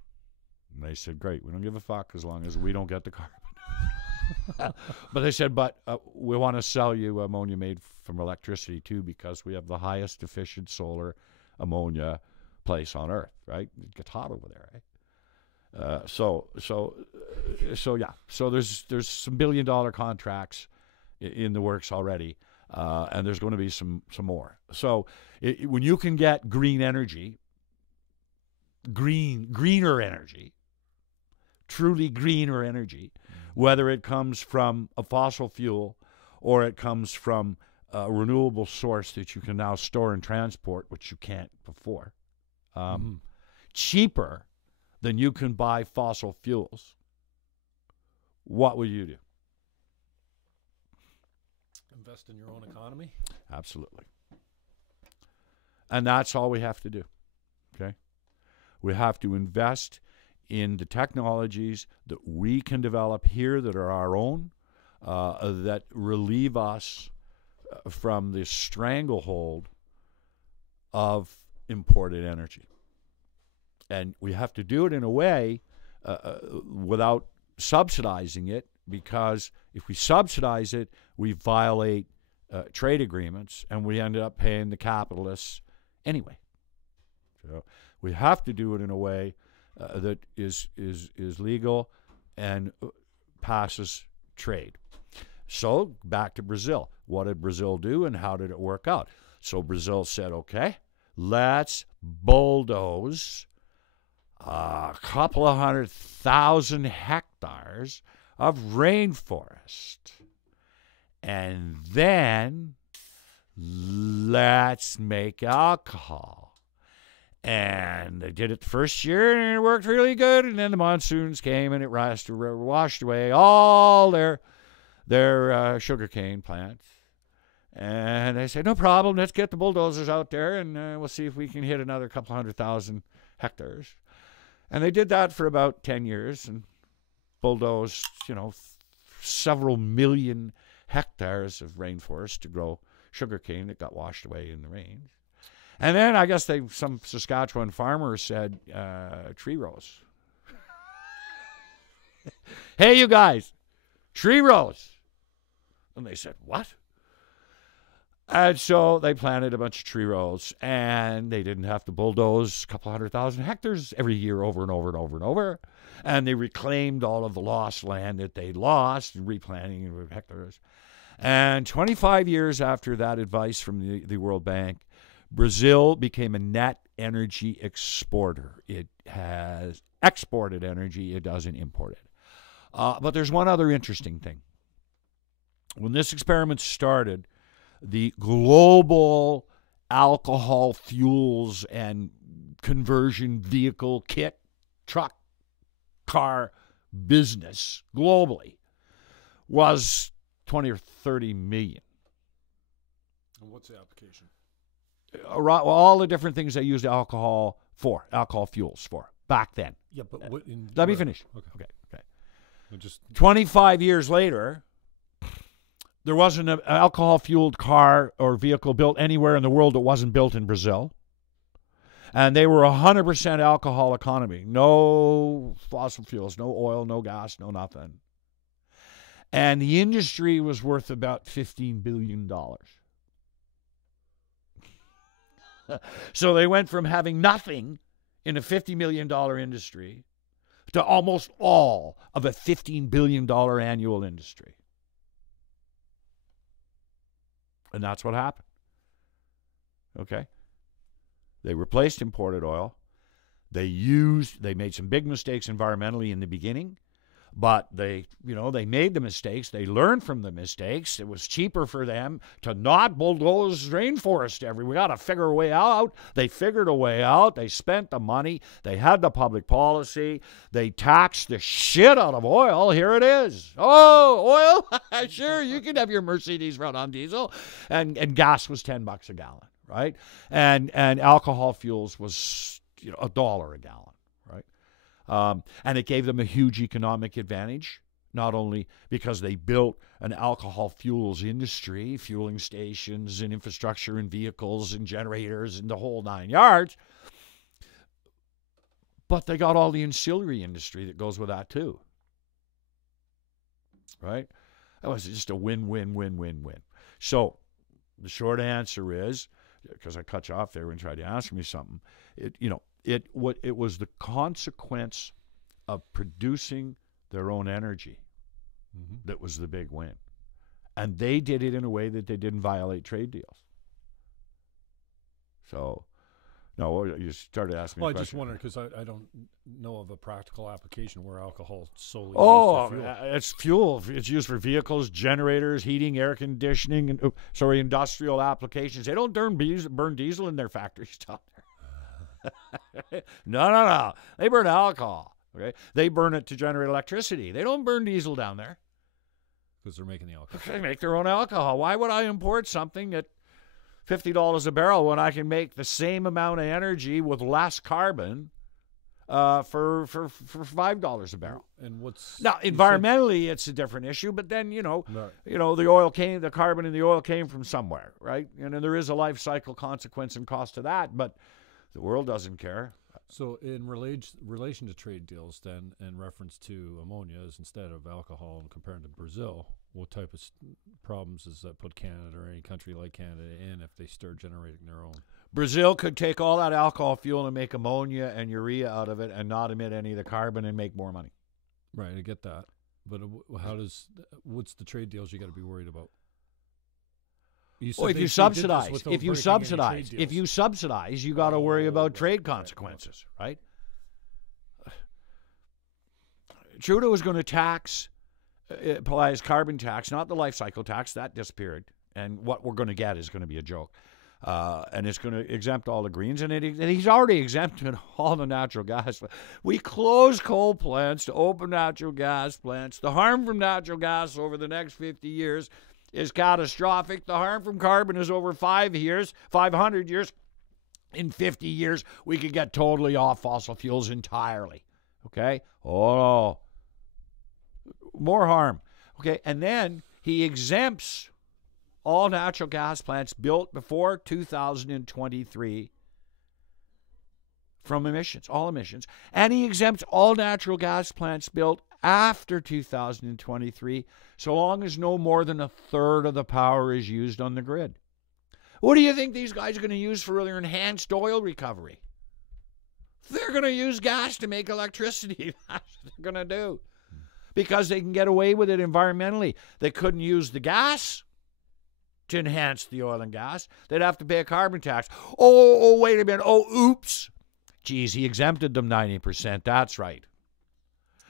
And they said, great, we don't give a fuck as long as we don't get the carbon. But they said, but we want to sell you ammonia made from electricity too, because we have the highest efficient solar ammonia place on Earth, right? It gets hot over there, right? So yeah. So there's some $1 billion contracts in the works already, and there's going to be some more. So when you can get green energy, greener energy, truly greener energy, whether it comes from a fossil fuel or it comes from a renewable source that you can now store and transport, which you can't before, cheaper than you can buy fossil fuels, what would you do? Invest in your own economy? Absolutely. And that's all we have to do, okay? We have to invest in the technologies that we can develop here that are our own, that relieve us from the stranglehold of imported energy. And we have to do it in a way without subsidizing it, because if we subsidize it, we violate trade agreements, and we end up paying the capitalists anyway. So we have to do it in a way that is legal and passes trade. So back to Brazil. What did Brazil do, and how did it work out? So Brazil said, okay, let's bulldoze a couple of 100,000 hectares of rainforest. And then let's make alcohol. And they did it the first year, and it worked really good. And then the monsoons came, and it washed away all their sugarcane plants. And they said, no problem, let's get the bulldozers out there, and we'll see if we can hit another couple 100,000 hectares. And they did that for about 10 years and bulldozed, several million hectares of rainforest to grow sugarcane that got washed away in the rains. And then I guess some Saskatchewan farmers said, tree rows. Hey, you guys, tree rows. And they said, what? And so they planted a bunch of tree rows, and they didn't have to bulldoze a couple 100,000 hectares every year over and over and over and over. And they reclaimed all of the lost land that they lost and replanting hectares. And 25 years after that advice from the World Bank, Brazil became a net energy exporter. It has exported energy. It doesn't import it. But there's one other interesting thing. When this experiment started, the global alcohol fuels and conversion vehicle kit, truck, car business globally was 20 or 30 million. And what's the application? All the different things they used alcohol fuels for back then. Yeah, but what? Let me finish. Okay. Well, just 25 years later, there wasn't an alcohol-fueled car or vehicle built anywhere in the world that wasn't built in Brazil. And they were 100% alcohol economy. No fossil fuels, no oil, no gas, no nothing. And the industry was worth about $15 billion. So they went from having nothing in a $50 million industry to almost all of a $15 billion annual industry. And that's what happened. Okay? They replaced imported oil. They made some big mistakes environmentally in the beginning, but they made the mistakes. They learned from the mistakes. It was cheaper for them to not bulldoze rainforest everywhere. We got to figure a way out. They figured a way out. They spent the money. They had the public policy. They taxed the shit out of oil. Here it is. Oh, oil? Sure, you can have your Mercedes run on diesel. And gas was $10 a gallon, right? And alcohol fuels was $1 a gallon. And it gave them a huge economic advantage, not only because they built an alcohol fuels industry, fueling stations and infrastructure and vehicles and generators and the whole 9 yards, but they got all the ancillary industry that goes with that too. Right? That was just a win-win-win-win-win. So the short answer is, because I cut you off there and tried to ask me something, it was the consequence of producing their own energy that was the big win. And they did it in a way that they didn't violate trade deals. So, no, you started asking me a question. I just wondered because I don't know of a practical application where alcohol solely used for fuel. It's fuel. It's used for vehicles, generators, heating, air conditioning, and industrial applications. They don't burn diesel in their factories down there. No. They burn alcohol. Okay, they burn it to generate electricity. They don't burn diesel down there because they're making the alcohol. They make their own alcohol. Why would I import something at $50 a barrel when I can make the same amount of energy with less carbon for $5 a barrel? And what's now environmentally it's a different issue, but then the carbon in the oil came from somewhere, right? And there is a life cycle consequence and cost to that, but the world doesn't care. So in relation to trade deals then, in reference to ammonia as instead of alcohol and compared to Brazil, what type of problems does that put Canada or any country like Canada in if they start generating their own? Brazil could take all that alcohol fuel and make ammonia and urea out of it and not emit any of the carbon and make more money. Right, I get that. But what's the trade deals you got to be worried about? If you subsidize, you got to worry about trade consequences, right? Trudeau was going to apply his carbon tax, not the life cycle tax. That disappeared. And what we're going to get is going to be a joke. And it's going to exempt all the greens. And he's already exempted all the natural gas. We close coal plants to open natural gas plants. The harm from natural gas over the next 50 years is catastrophic. The harm from carbon is over 500 years. In 50 years, we could get totally off fossil fuels entirely. Okay? Oh, more harm. Okay, and then he exempts all natural gas plants built before 2023 from emissions, all emissions. And he exempts all natural gas plants built after 2023, so long as no more than a third of the power is used on the grid. What do you think these guys are going to use for their enhanced oil recovery? They're going to use gas to make electricity. That's what they're going to do. Because they can get away with it environmentally. They couldn't use the gas to enhance the oil and gas. They'd have to pay a carbon tax. Oh, wait a minute. Oh, oops. Geez, he exempted them 90%. That's right.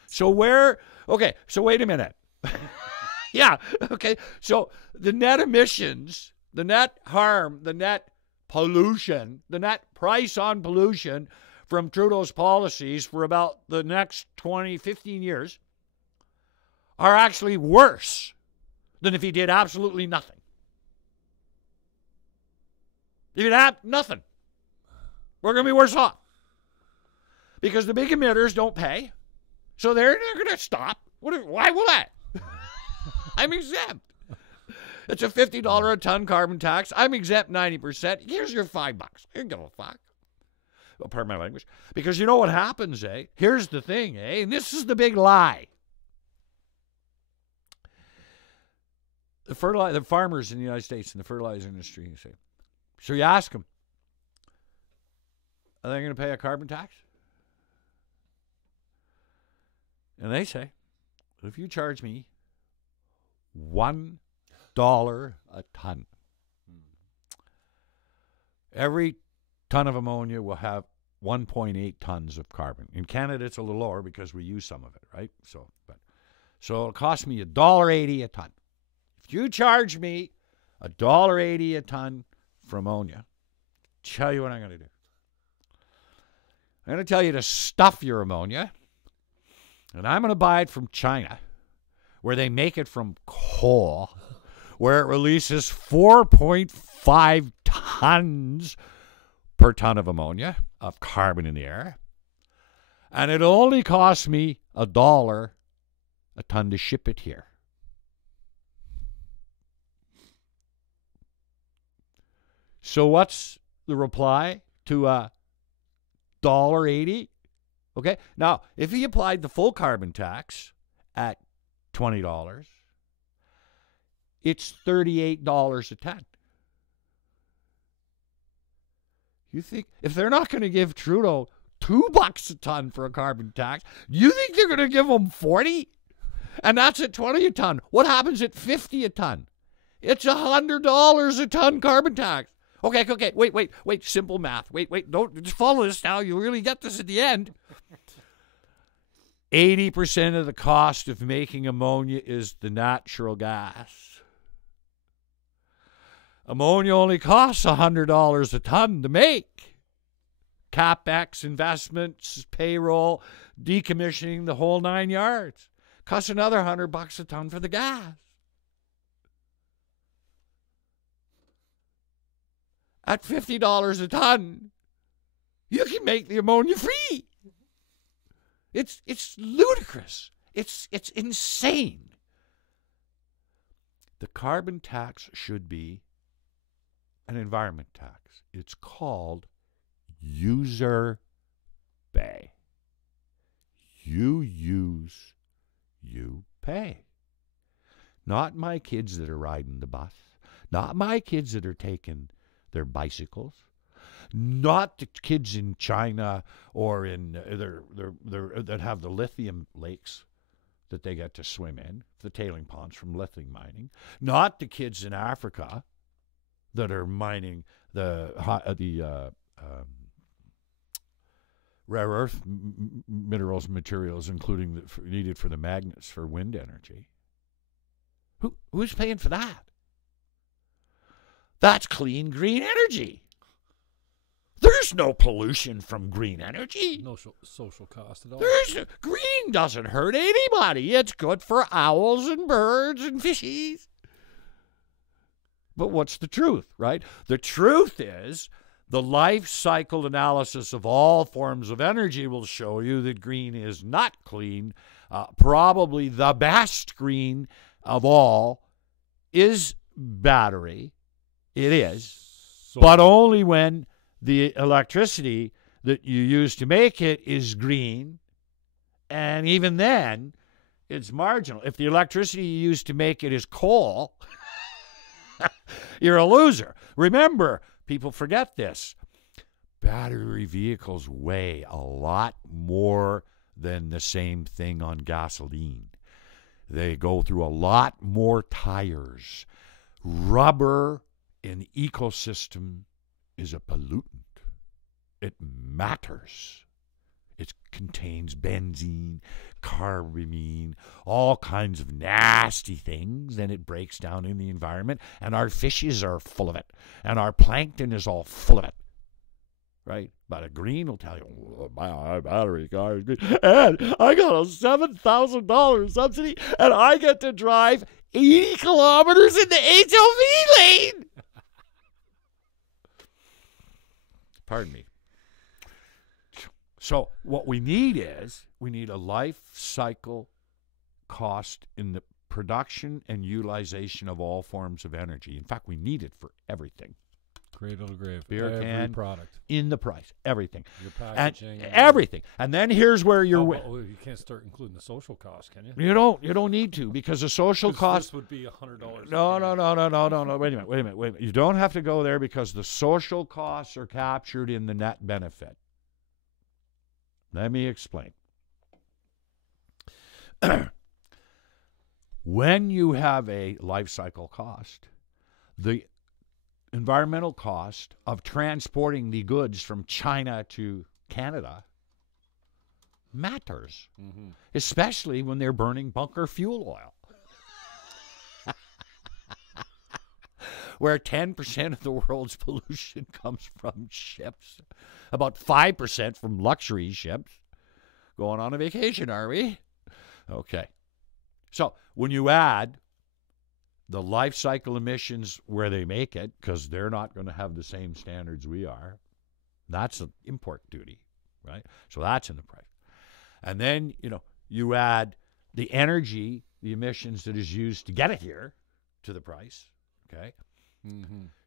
So so wait a minute. Yeah, okay. So the net emissions, the net harm, the net pollution, the net price on pollution from Trudeau's policies for about the next 20, 15 years are actually worse than if he did absolutely nothing. If he'd had nothing, we're going to be worse off. Because the big emitters don't pay, so they're going to stop. Why will that? I'm exempt. It's a $50 a ton carbon tax. I'm exempt 90%. Here's your $5. I don't give a fuck. Well, pardon my language. Because you know what happens, eh? Here's the thing, eh? And this is the big lie. The farmers in the United States in the fertilizer industry, you say. So you ask them, are they going to pay a carbon tax? And they say, if you charge me $1 a ton, every ton of ammonia will have 1.8 tons of carbon. In Canada, it's a little lower because we use some of it, right? So it'll cost me $1.80 a ton. If you charge me $1.80 a ton for ammonia, tell you what I'm going to do. I'm going to tell you to stuff your ammonia, and I'm going to buy it from China, where they make it from coal, where it releases 4.5 tons per ton of ammonia of carbon in the air. And it only costs me $1 a ton to ship it here. So what's the reply to $1.80? Okay, now if he applied the full carbon tax at $20, it's $38 a ton. You think if they're not going to give Trudeau $2 a ton for a carbon tax, you think they're going to give him 40? And that's at 20 a ton. What happens at 50 a ton? It's $100 a ton carbon tax. Okay, wait, simple math. Wait, don't just follow this now. You'll really get this at the end. 80% of the cost of making ammonia is the natural gas. Ammonia only costs $100 a ton to make. CapEx, investments, payroll, decommissioning, the whole 9 yards. Costs another $100 a ton for the gas. At $50 a ton, you can make the ammonia free. It's ludicrous. It's insane. The carbon tax should be an environment tax. It's called user pay. You use, you pay. Not my kids that are riding the bus. Not my kids that are taking their bicycles. Not the kids in China or in that have the lithium lakes that they get to swim in, the tailing ponds from lithium mining. Not the kids in Africa that are mining the rare earth minerals and materials, including needed for the magnets for wind energy. Who's paying for that? That's clean, green energy. There's no pollution from green energy. No social cost at all. Green doesn't hurt anybody. It's good for owls and birds and fishies. But what's the truth, right? The truth is the life cycle analysis of all forms of energy will show you that green is not clean. Probably the best green of all is battery. It is. But only when the electricity that you use to make it is green. And even then, it's marginal. If the electricity you use to make it is coal, You're a loser. Remember, people forget this. Battery vehicles weigh a lot more than the same thing on gasoline. They go through a lot more tires. Rubber in ecosystem is a pollutant. It matters. It contains benzene, carbamine, all kinds of nasty things. Then it breaks down in the environment, and our fishes are full of it, and our plankton is all full of it. Right? But a green will tell you, oh, my battery car is green. And I got a $7,000 subsidy, and I get to drive 80 kilometers in the HOV lane. Pardon me. So what we need is, we need a life cycle cost in the production and utilization of all forms of energy. In fact, we need it for everything. Cradle to grave. Beer every can, product. in the price, everything. Your packaging. And everything. And then here's where you're... you can't start including the social cost, can you? You don't need to, because the social cost... This would be $100. No. Wait a minute. You don't have to go there, because the social costs are captured in the net benefit. Let me explain. When you have a life cycle cost, the environmental cost of transporting the goods from China to Canada matters, especially when they're burning bunker fuel oil, where 10% of the world's pollution comes from ships, about 5% from luxury ships. Going on a vacation, are we? Okay. So when you add the life cycle emissions where they make it, because they're not going to have the same standards we are, that's an import duty, right? So that's in the price. And then, you add the energy, the emissions that is used to get it here to the price, okay?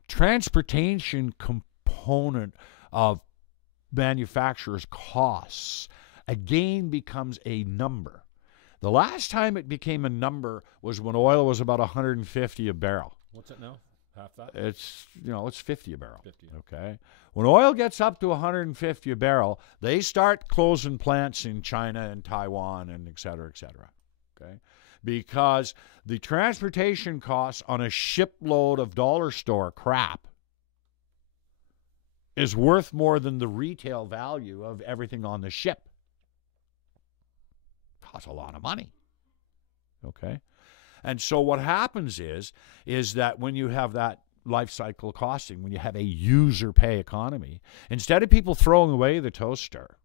Transportation component of manufacturers' costs, again, becomes a number. The last time it became a number was when oil was about $150 a barrel. What's it now? Half that? It's, it's $50 a barrel. 50. Okay. When oil gets up to $150 a barrel, they start closing plants in China and Taiwan and et cetera, okay? Because the transportation costs on a shipload of dollar store crap is worth more than the retail value of everything on the ship. Costs a lot of money. Okay? And so what happens is that when you have that life cycle costing, when you have a user pay economy, instead of people throwing away the toaster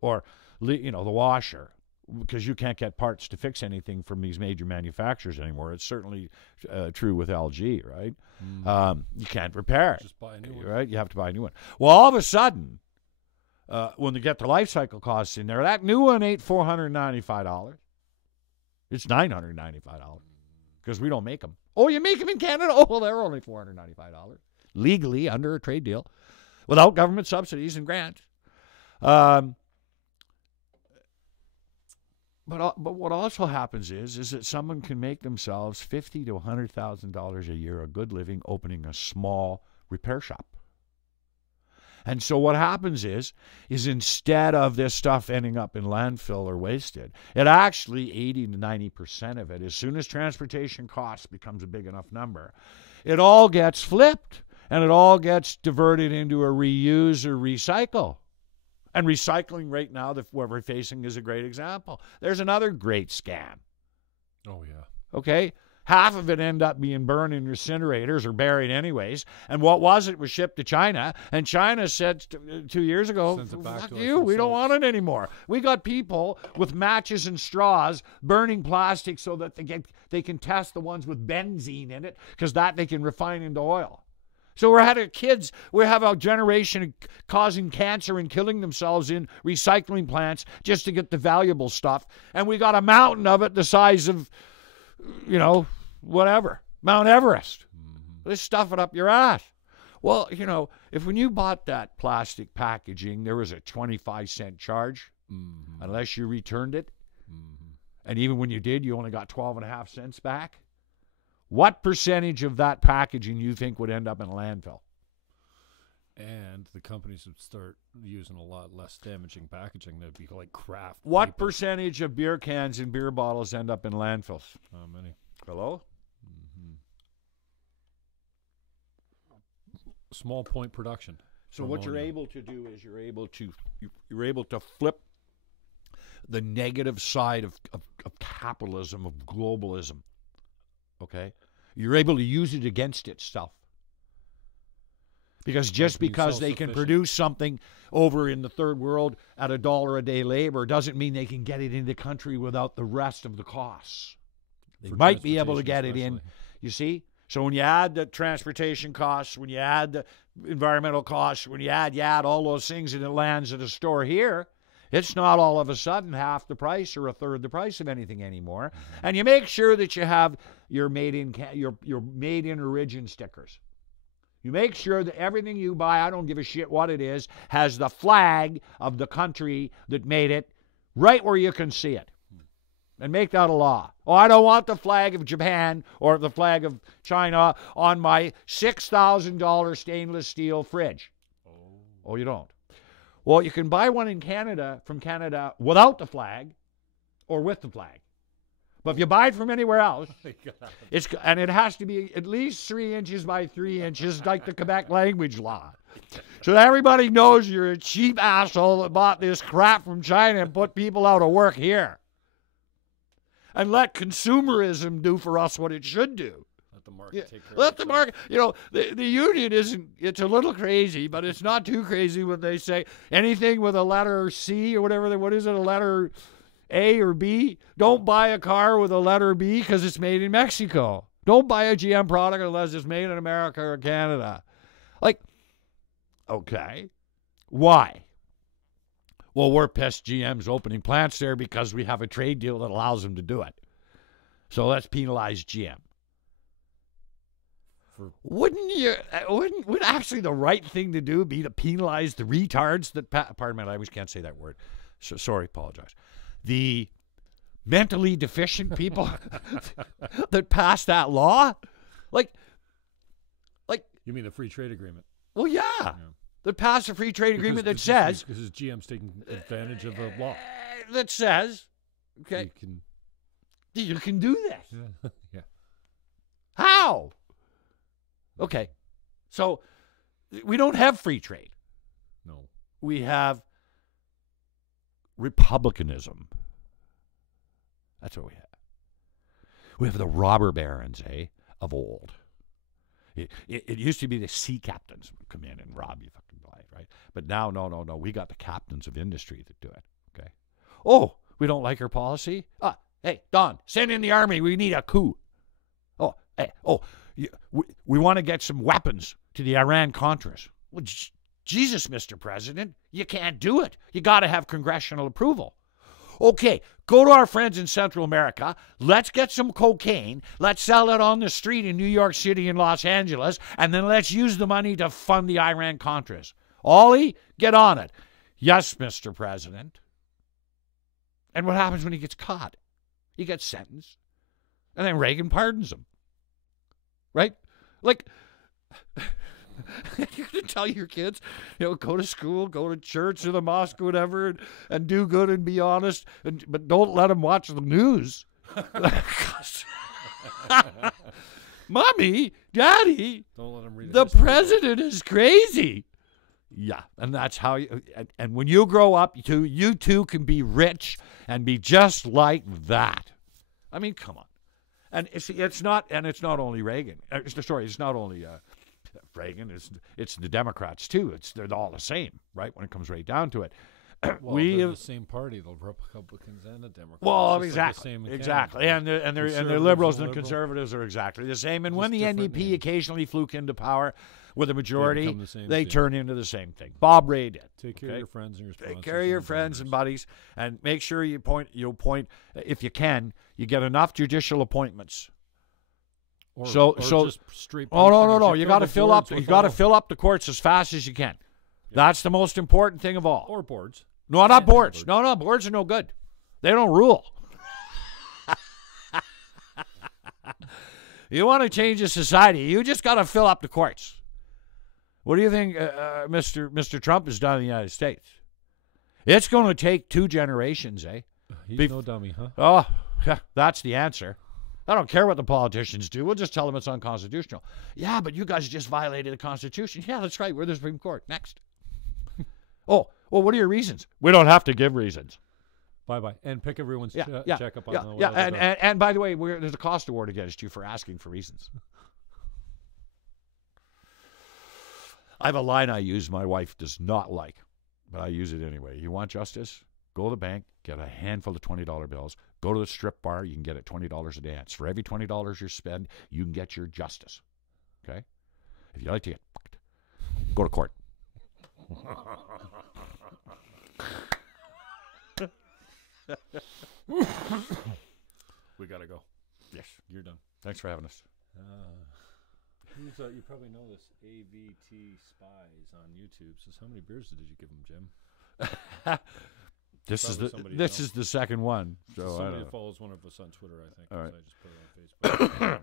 or the washer, because you can't get parts to fix anything from these major manufacturers anymore. It's certainly true with LG, right? You can't repair it. Just buy a new one. Right? You have to buy a new one. Well, all of a sudden, when they get the life cycle costs in there, that new one ain't $495. It's $995 because we don't make them. Oh, you make them in Canada? Oh, well, they're only $495 legally under a trade deal without government subsidies and grants. But what also happens is that someone can make themselves $50,000 to $100,000 a year a good living opening a small repair shop. And so what happens is instead of this stuff ending up in landfill or wasted, it actually 80 to 90% of it, as soon as transportation costs becomes a big enough number, it all gets flipped and it all gets diverted into a reuse or recycle. And recycling right now, what we're facing is a great example. There's another great scam. Oh, yeah. Okay? Half of it end up being burned in incinerators or buried anyways. And what was shipped to China. And China said 2 years ago, fuck you, we don't want it anymore. We got people with matches and straws burning plastic so that they can test the ones with benzene in it, because that they can refine into oil. So we have a generation causing cancer and killing themselves in recycling plants just to get the valuable stuff. And we got a mountain of it the size of, whatever, Mount Everest. Let's stuff it up your ass. Well, if when you bought that plastic packaging, there was a 25-cent charge, unless you returned it, and even when you did, you only got 12.5 cents back. what percentage of that packaging you think would end up in a landfill? And the companies would start using a lot less damaging packaging. That'd be like craft. What paper. percentage of beer cans and beer bottles end up in landfills? How many? Hello? Small point production. So what you're Ammonia. able to do is you're able to flip the negative side of capitalism, of globalism. Okay? You're able to use it against itself. Because just Making you because they can self-sufficient. produce something over in the third world at $1 a day labor doesn't mean they can get it into the country without the rest of the costs. They For might be able to get transportation it in. especially. You see? So when you add the transportation costs, when you add the environmental costs, when you add all those things and it lands at a store here, it's not all of a sudden half the price or a third the price of anything anymore. And you make sure that you have your made in origin stickers. You make sure that everything you buy, I don't give a shit what it is, has the flag of the country that made it right where you can see it. And make that a law. Oh, I don't want the flag of Japan or the flag of China on my $6,000 stainless steel fridge. Oh, you don't? Well, you can buy one in Canada, from Canada, without the flag or with the flag. But if you buy it from anywhere else, and it has to be at least 3 inches by 3 inches, like the Quebec language law. So that everybody knows you're a cheap asshole that bought this crap from China and put people out of work here. And let consumerism do for us what it should do. Let the market take care Let of the itself. market, you know, the union isn't, it's a little crazy, but it's not too crazy when they say anything with a letter C or whatever, what is it, a letter A or B? Don't buy a car with a letter B because it's made in Mexico. Don't buy a GM product unless it's made in America or Canada. Like, okay, why? Well, we're pissed GM's opening plants there because we have a trade deal that allows them to do it. So let's penalize GM. Would actually the right thing to do be to penalize the retards that, pardon my language, can't say that word. So, sorry, apologize. The mentally deficient people that passed that law? Like, You mean the free trade agreement? well, yeah. That passed a free trade agreement that says, Because GM's taking advantage of the law. that says, okay, you can do this. Yeah. How? Okay, so we don't have free trade. No. We have republicanism. That's what we have. We have the robber barons, of old. It used to be the sea captains would come in and rob you fucking blind, right? But now, no. We got the captains of industry that do it, okay? Oh, we don't like our policy? Hey, Don, send in the army. We need a coup. We want to get some weapons to the Iran-Contras. Well, Jesus, Mr. President, you can't do it. You got to have congressional approval. Okay, go to our friends in Central America. Let's get some cocaine. Let's sell it on the street in New York City and Los Angeles, and then let's use the money to fund the Iran-Contras. Ollie, get on it. Yes, Mr. President. And what happens when he gets caught? He gets sentenced. And then Reagan pardons him. Right? Like, you're going to tell your kids, go to school, go to church or the mosque or whatever, and do good and be honest, but don't let them watch the news. Mommy, Daddy, Don't let them read the president is crazy. Yeah, and that's how you, and when you grow up, you too can be rich and be just like that. I mean, come on. And it's not only Reagan. It's not only Reagan. It's the Democrats too. They're all the same, right? When it comes right down to it. Well, they're the same party, the Republicans and the Democrats. Well, It's just like the exactly, same in and Canada. the liberals and and the conservatives are exactly the same. And Just when the different NDP names. occasionally fluke into power with a majority, become the same they thing. turn into the same thing. Bob Ray did. Take care of your friends and your sponsors. Take care of your friends and buddies, and make sure you appoint if you can. You get enough judicial appointments. Or So just straight. Oh no! premiership. You Fill got to the fill up. boards with You got to all- fill up the courts as fast as you can. That's the most important thing of all. or boards. No, not boards. No, boards are no good. They don't rule. You want to change the society, you just got to fill up the courts. What do you think Mr. Trump has done in the United States? It's going to take 2 generations, eh? He's no dummy, huh? Oh, yeah, that's the answer. I don't care what the politicians do. We'll just tell them it's unconstitutional. Yeah, but you guys just violated the Constitution. Yeah, that's right. We're the Supreme Court. Next. Oh, well, what are your reasons? We don't have to give reasons. Bye-bye. And pick everyone's checkup on the Yeah, and by the way, there's a cost award against you for asking for reasons. I have a line I use my wife does not like, but I use it anyway. You want justice? Go to the bank, get a handful of $20 bills. Go to the strip bar, you can get it $20 a dance. For every $20 you spend, you can get your justice. Okay? If you like to get fucked, go to court. We got to go. Yes. You're done. Thanks for having us. You probably know this. AVT Spies on YouTube says, how many beers did you give him, Jim? This is the second one. So somebody that follows one of us on Twitter, I think. All right. I just put it on Facebook.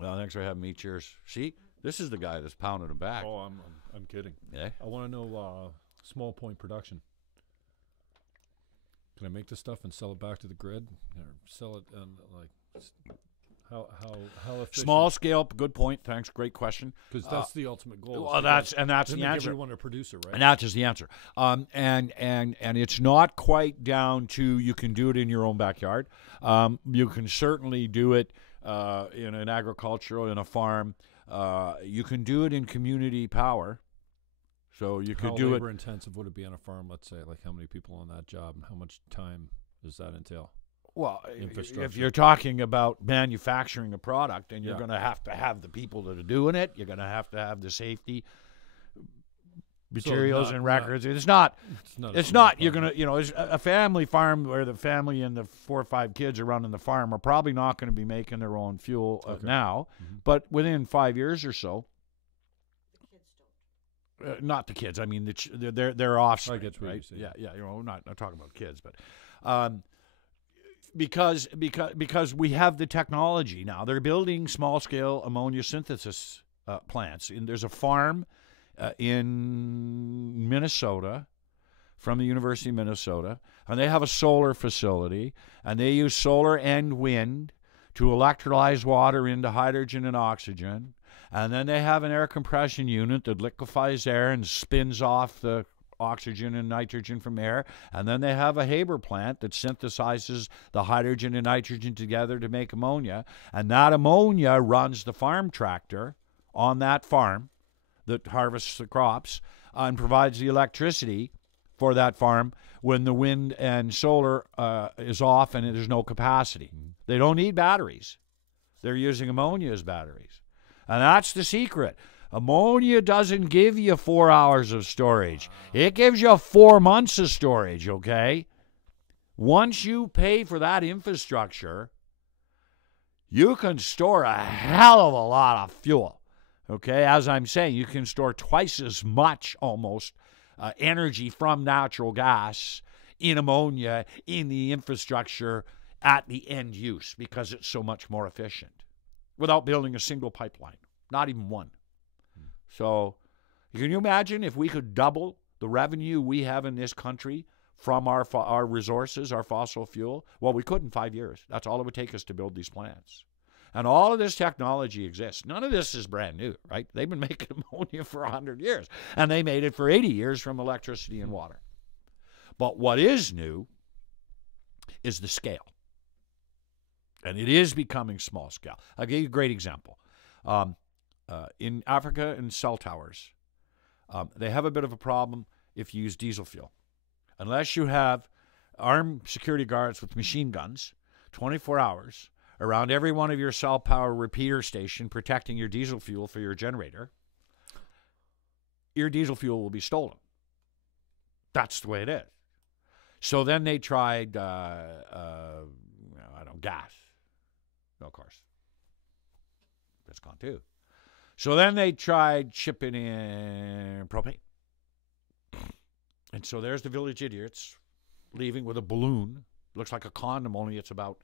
Well, thanks for having me. Cheers. See, this is the guy that's pounding him back. Oh, I'm kidding. Yeah. I want to know small point production. Can I make this stuff and sell it back to the grid, or sell it and how efficient? Small scale. Good point. Thanks. Great question. Because that's the ultimate goal. Well, that's the answer. Everyone a producer, right? And that is the answer. And it's not quite down to you can do it in your own backyard. You can certainly do it in an agricultural, in a farm. You can do it in community power. So you could do it. How labor intensive would it be on a farm? Let's say, like how many people on that job, and how much time does that entail? Well, if you're talking about manufacturing a product, and you're going to have the people that are doing it, you're going to have the safety materials and records. It's not. You're going to, a family farm where the family and the 4 or 5 kids are running the farm are probably not going to be making their own fuel now, but within 5 years or so. Not the kids. I mean, their offspring. I get what right? you say. Yeah. Not talking about kids, but because we have the technology now. They're building small scale ammonia synthesis plants. And there's a farm in Minnesota, from the University of Minnesota, and they have a solar facility, and they use solar and wind to electrolyze water into hydrogen and oxygen. And then they have an air compression unit that liquefies air and spins off the oxygen and nitrogen from air. And then they have a Haber plant that synthesizes the hydrogen and nitrogen together to make ammonia. And that ammonia runs the farm tractor on that farm that harvests the crops and provides the electricity for that farm when the wind and solar is off and there's no capacity. They don't need batteries. They're using ammonia as batteries. And that's the secret. Ammonia doesn't give you 4 hours of storage. It gives you 4 months of storage, okay? Once you pay for that infrastructure, you can store a hell of a lot of fuel, okay? As I'm saying, you can store twice as much, almost, energy from natural gas in ammonia in the infrastructure at the end use because it's so much more efficient without building a single pipeline, not even one. So can you imagine if we could double the revenue we have in this country from our resources, our fossil fuel? Well, we could in 5 years. That's all it would take us to build these plants. And all of this technology exists. None of this is brand new, right? They've been making ammonia for 100 years, and they made it for 80 years from electricity and water. But what is new is the scale. And it is becoming small scale. I'll give you a great example. In Africa and cell towers, they have a bit of a problem if you use diesel fuel. Unless you have armed security guards with machine guns, 24 hours, around every one of your cell power repeater station protecting your diesel fuel for your generator, your diesel fuel will be stolen. That's the way it is. So then they tried, gas. No, of course. That's gone too. So then they tried shipping in propane. And so there's the village idiots leaving with a balloon. Looks like a condom, only it's about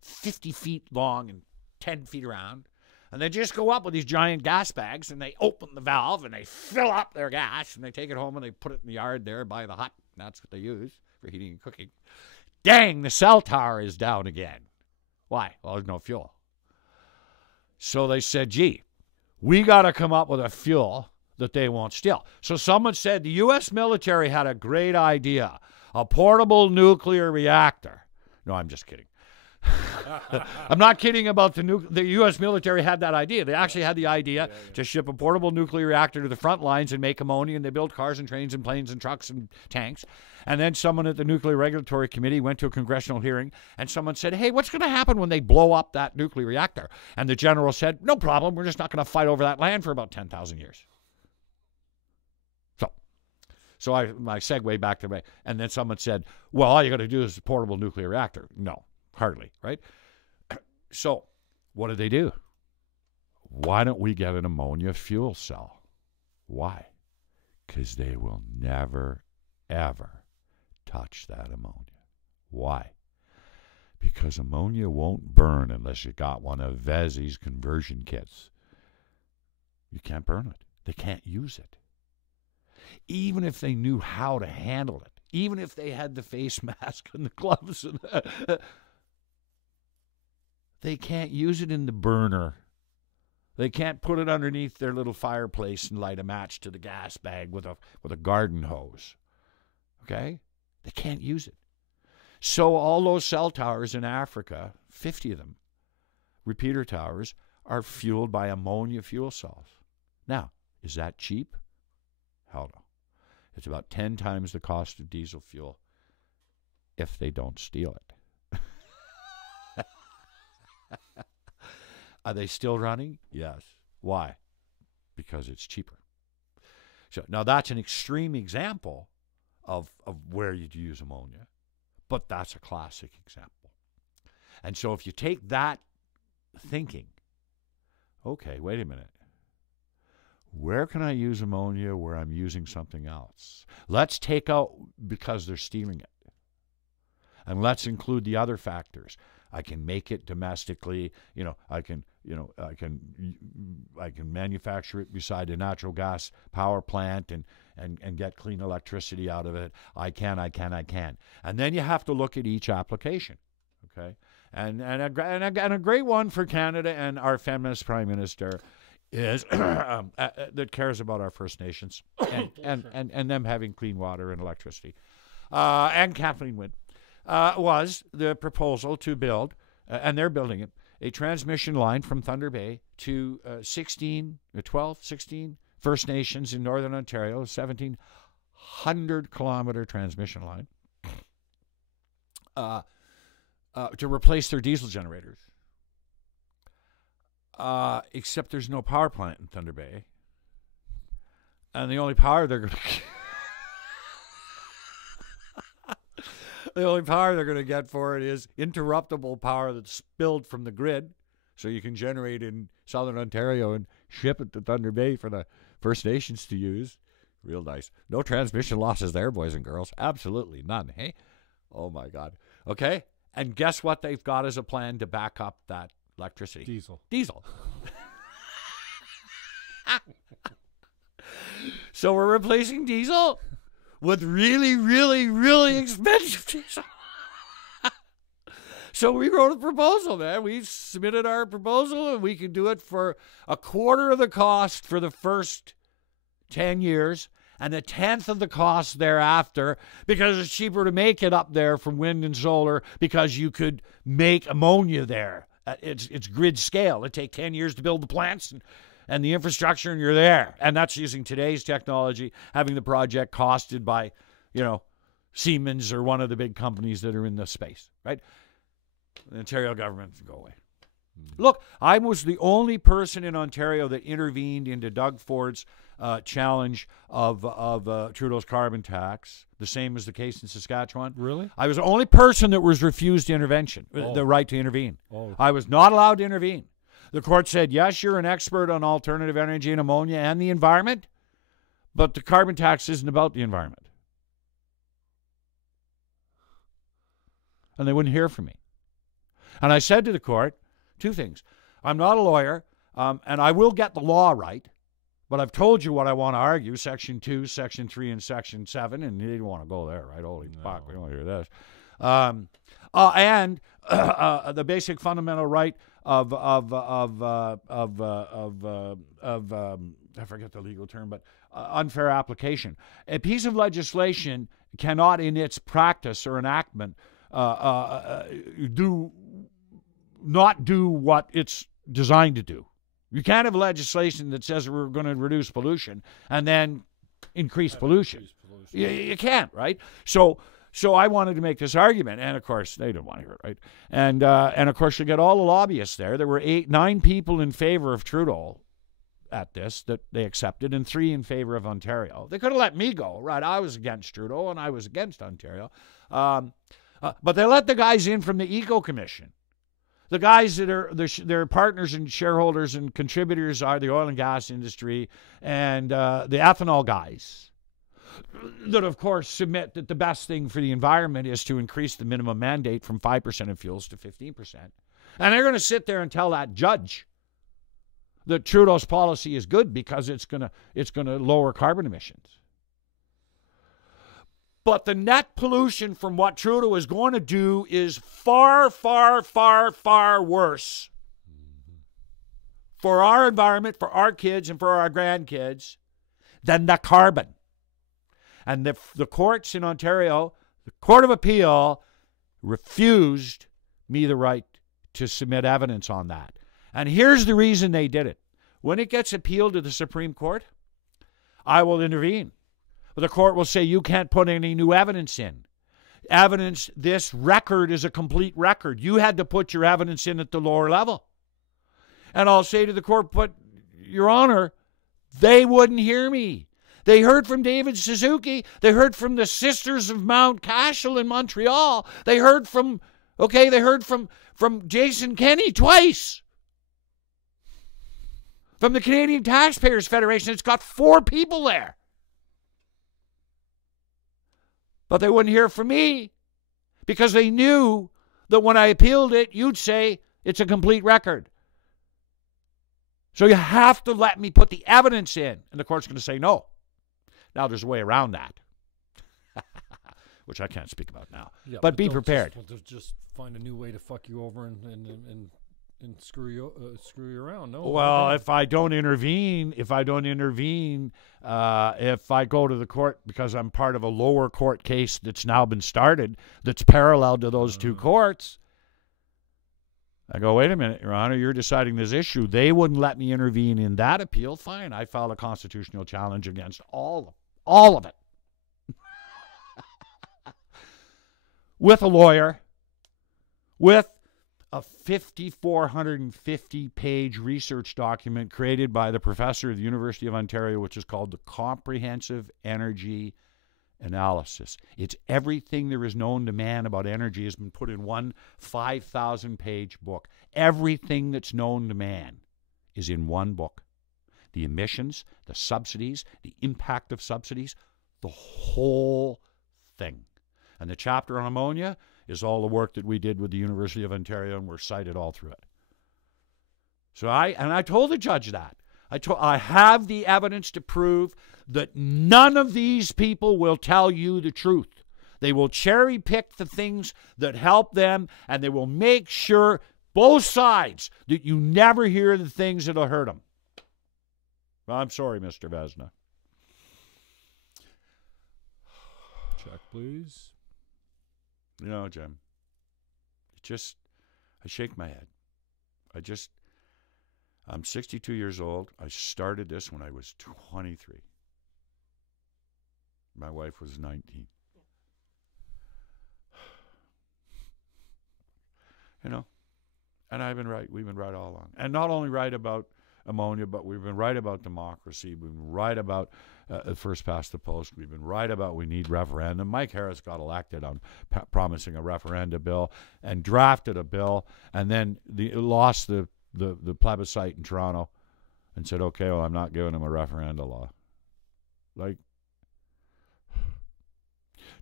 50 feet long and 10 feet around. And they just go up with these giant gas bags, and they open the valve, and they fill up their gas, and they take it home, and they put it in the yard there by the hut. That's what they use for heating and cooking. Dang, the cell tower is down again. Why? Well, there's no fuel. So they said, gee, we got to come up with a fuel that they won't steal. So someone said the U.S. military had a great idea, a portable nuclear reactor. No, I'm just kidding. I'm not kidding about the U.S. military had that idea. They actually had the idea to ship a portable nuclear reactor to the front lines and make ammonia, and they built cars and trains and planes and trucks and tanks. And then someone at the Nuclear Regulatory Committee went to a congressional hearing, and someone said, hey, what's going to happen when they blow up that nuclear reactor? And the general said, no problem. We're just not going to fight over that land for about 10,000 years. So I segue back to and then someone said, well, all you got to do is a portable nuclear reactor. No, hardly, right? So what did they do? Why don't we get an ammonia fuel cell? Why? Because they will never, ever touch that ammonia. Why? Because ammonia won't burn unless you got one of Vezina's conversion kits. You can't burn it. They can't use it. Even if they knew how to handle it, even if they had the face mask and the gloves, they can't use it in the burner. They can't put it underneath their little fireplace and light a match to the gas bag with a garden hose. Okay? They can't use it. So all those cell towers in Africa, 50 of them, repeater towers, are fueled by ammonia fuel cells. Now, is that cheap? Hell no. It's about 10 times the cost of diesel fuel if they don't steal it. Are they still running? Yes. Why? Because it's cheaper. So now that's an extreme example of where you'd use ammonia, but that's a classic example. And so if you take that thinking, okay, wait a minute. Where can I use ammonia where I'm using something else? Let's take out because they're stealing it. And let's include the other factors. I can make it domestically. I can manufacture it beside a natural gas power plant and get clean electricity out of it. I can. And then you have to look at each application. Okay? And a great one for Canada and our feminist Prime Minister is that cares about our First Nations and them having clean water and electricity. And Kathleen Wynne was the proposal to build, and they're building it, a transmission line from Thunder Bay to 16 First Nations in Northern Ontario, 1,700-kilometer transmission line to replace their diesel generators. Except there's no power plant in Thunder Bay. And the only power they're going to get for it is interruptible power that's spilled from the grid, so you can generate in Southern Ontario and ship it to Thunder Bay for the First Nations to use. Real nice. No transmission losses there, boys and girls. Absolutely none, hey? Oh, my God. Okay? And guess what they've got as a plan to back up that electricity? Diesel. So we're replacing diesel with really, really, really expensive diesel. So we wrote a proposal, man. We submitted our proposal, and we can do it for a quarter of the cost for the first 10 years and a tenth of the cost thereafter, because it's cheaper to make it up there from wind and solar, because you could make ammonia there. It's grid scale. It takes 10 years to build the plants and the infrastructure, and you're there. And that's using today's technology, having the project costed by, Siemens or one of the big companies that are in the space, right? The Ontario government go away. Look, I was the only person in Ontario that intervened into Doug Ford's challenge of Trudeau's carbon tax, the same as the case in Saskatchewan. Really? I was the only person that was refused intervention, the right to intervene. I was not allowed to intervene. The court said, yes, you're an expert on alternative energy and ammonia and the environment, but the carbon tax isn't about the environment. And they wouldn't hear from me. And I said to the court two things. I'm not a lawyer, and I will get the law right. But I've told you what I want to argue, Section 2, Section 3, and Section 7, and you didn't want to go there, right? Holy fuck, we don't hear this. And the basic fundamental right of I forget the legal term, but unfair application. A piece of legislation cannot, in its practice or enactment, not do what it's designed to do. You can't have legislation that says we're going to reduce pollution and then increase pollution. You can't, right? So I wanted to make this argument, and of course they didn't want to hear it, right? And of course you get all the lobbyists there. There were 9 people in favor of Trudeau at this that they accepted, and 3 in favor of Ontario. They could have let me go, right? I was against Trudeau and I was against Ontario, but they let the guys in from the Eco Commission. The guys that are their partners and shareholders and contributors are the oil and gas industry and the ethanol guys that, of course, submit that the best thing for the environment is to increase the minimum mandate from 5% of fuels to 15%. And they're going to sit there and tell that judge that Trudeau's policy is good because it's going to lower carbon emissions. But the net pollution from what Trudeau is going to do is far, far, far, far worse for our environment, for our kids, and for our grandkids than the carbon. And the courts in Ontario, the Court of Appeal, refused me the right to submit evidence on that. And here's the reason they did it. When it gets appealed to the Supreme Court, I will intervene. But the court will say you can't put any new evidence in. This record is a complete record. You had to put your evidence in at the lower level. And I'll say to the court, but Your Honor, they wouldn't hear me. They heard from David Suzuki. They heard from the Sisters of Mount Cashel in Montreal. They heard from Jason Kenney twice. From the Canadian Taxpayers Federation. It's got 4 people there. But they wouldn't hear from me because they knew that when I appealed it, you'd say it's a complete record. So you have to let me put the evidence in. And the court's going to say no. Now there's a way around that, which I can't speak about now. Yeah, but be prepared. Just find a new way to fuck you over and screw you around. No. Well, if I don't intervene, if I go to the court because I'm part of a lower court case that's now been started, that's parallel to those 2 courts, I go, wait a minute, Your Honor, you're deciding this issue. They wouldn't let me intervene in that appeal. Fine, I filed a constitutional challenge against all of it. With a lawyer, with a 5,450-page research document created by the professor of the University of Ontario, which is called the Comprehensive Energy Analysis. It's everything there is known to man about energy has been put in one 5,000-page book. Everything that's known to man is in one book. The emissions, the subsidies, the impact of subsidies, the whole thing. And the chapter on ammonia is all the work that we did with the University of Ontario, and we're cited all through it. So I told the judge that. I have the evidence to prove that none of these people will tell you the truth. They will cherry pick the things that help them, and they will make sure, both sides, that you never hear the things that will hurt them. I'm sorry, Mr. Vezina. Check, please. You know, Jim, I shake my head. I'm 62 years old. I started this when I was 23. My wife was 19. You know, and I've been right. We've been right all along. And not only right about ammonia, but we've been right about democracy. We've been right about first past the post. We've been right about we need referendum. Mike Harris got elected on promising a referenda bill and drafted a bill, and then lost the plebiscite in Toronto and said, okay, well, I'm not giving him a referenda law. Like,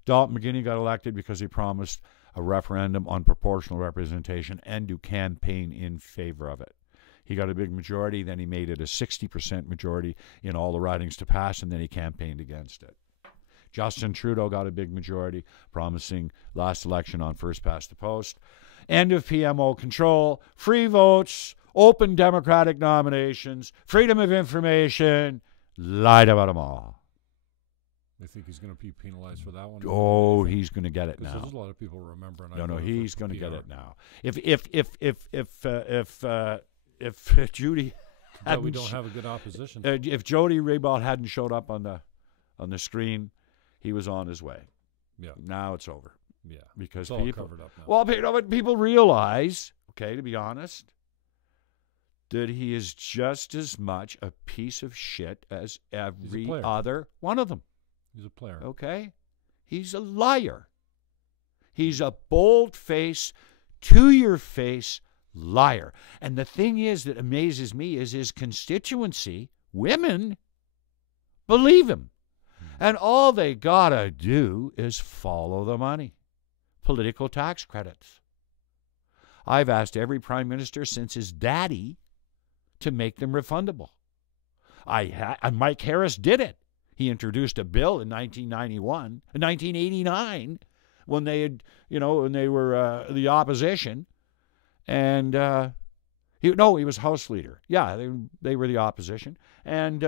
Dalton McGuinty got elected because he promised a referendum on proportional representation and to campaign in favor of it. He got a big majority, then he made it a 60% majority in all the ridings to pass, and then he campaigned against it. Justin Trudeau got a big majority, promising last election on first past the post. End of PMO control, free votes, open democratic nominations, freedom of information, lied about them all. I think he's going to be penalized for that one. Oh, he's going to get it now. There's a lot of people remembering. No, he's going to get it now. If Judy, we don't have a good opposition. If Jody Raybould hadn't showed up on the screen, he was on his way. Yeah. Now it's over. Yeah. Because it's all people covered up now. Well, but people realize, okay, to be honest, that he is just as much a piece of shit as every other one of them. He's a player. Okay? He's a liar. He's a bold-faced, to-your-face liar. And the thing is that amazes me is his constituency, women, believe him. And all they gotta do is follow the money. Political tax credits. I've asked every prime minister since his daddy to make them refundable. And Mike Harris did it. He introduced a bill in 1989, when they had, when they were the opposition, and he was House Leader. Yeah, they were the opposition, and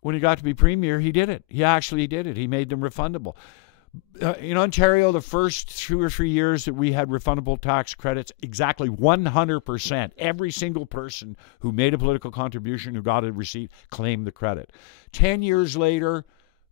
when he got to be Premier, he did it. He actually did it. He made them refundable. In Ontario, the first 2 or 3 years that we had refundable tax credits, exactly 100%, every single person who made a political contribution, who got a receipt, claimed the credit. 10 years later,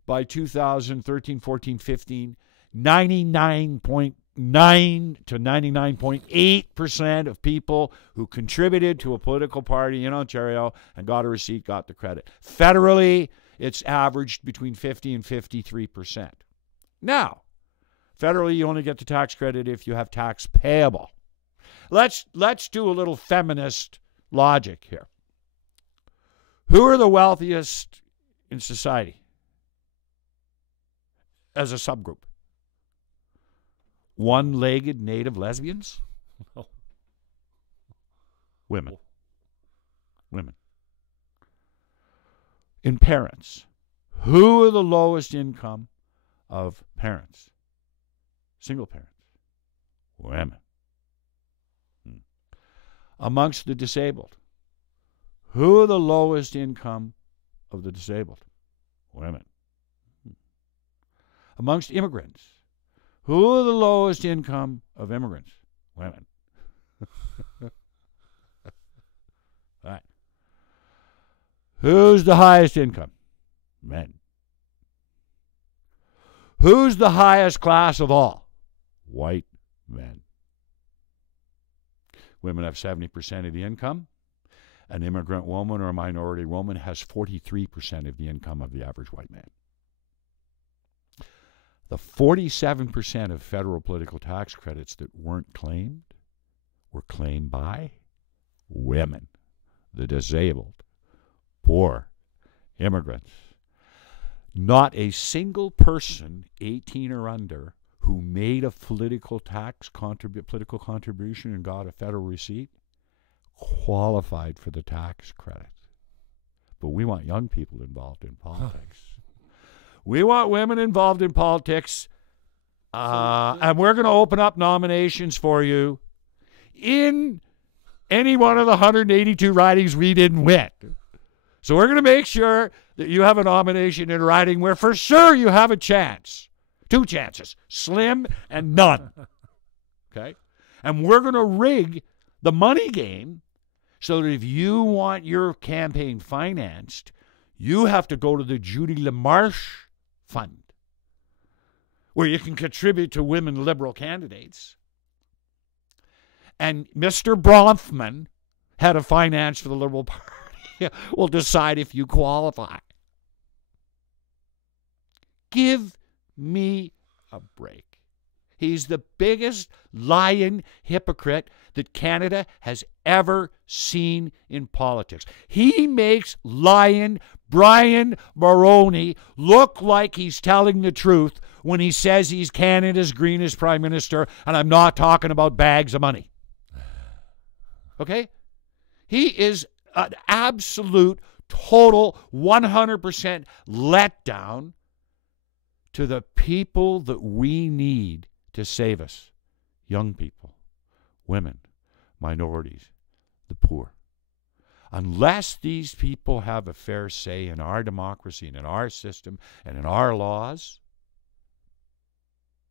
by 2013, 14, 15, 99.9 to 99.8% of people who contributed to a political party in Ontario and got a receipt got the credit. Federally, it's averaged between 50 and 53%. Now, federally, you only get the tax credit if you have tax payable. Let's do a little feminist logic here. Who are the wealthiest in society as a subgroup? One-legged native lesbians? No. Women. In parents, who are the lowest income of parents? Single parents. Women. Amongst the disabled, who are the lowest income of the disabled? Women. Amongst immigrants, who are the lowest income of immigrants? Women. Right. Who's the highest income? Men. Who's the highest class of all? White men. Women have 70% of the income. An immigrant woman or a minority woman has 43% of the income of the average white man. The 47% of federal political tax credits that weren't claimed were claimed by women, the disabled, poor, immigrants. Not a single person 18 or under who made a political contribution and got a federal receipt qualified for the tax credit. But we want young people involved in politics. We want women involved in politics, and we're going to open up nominations for you in any one of the 182 ridings we didn't win. So we're going to make sure that you have a nomination in a riding where for sure you have a chance. 2 chances, slim and none. Okay? And we're going to rig the money game so that if you want your campaign financed, you have to go to the Judy LaMarche Fund, where you can contribute to women liberal candidates. And Mr. Bronfman, head of finance for the Liberal Party, will decide if you qualify. Give me a break. He's the biggest lying hypocrite that Canada has ever seen in politics. He makes lying Brian Mulroney look like he's telling the truth when he says he's Canada's greenest prime minister, and I'm not talking about bags of money. Okay? He is an absolute, total, 100% letdown to the people that we need to save us. Young people, women, minorities, the poor. Unless these people have a fair say in our democracy and in our system and in our laws,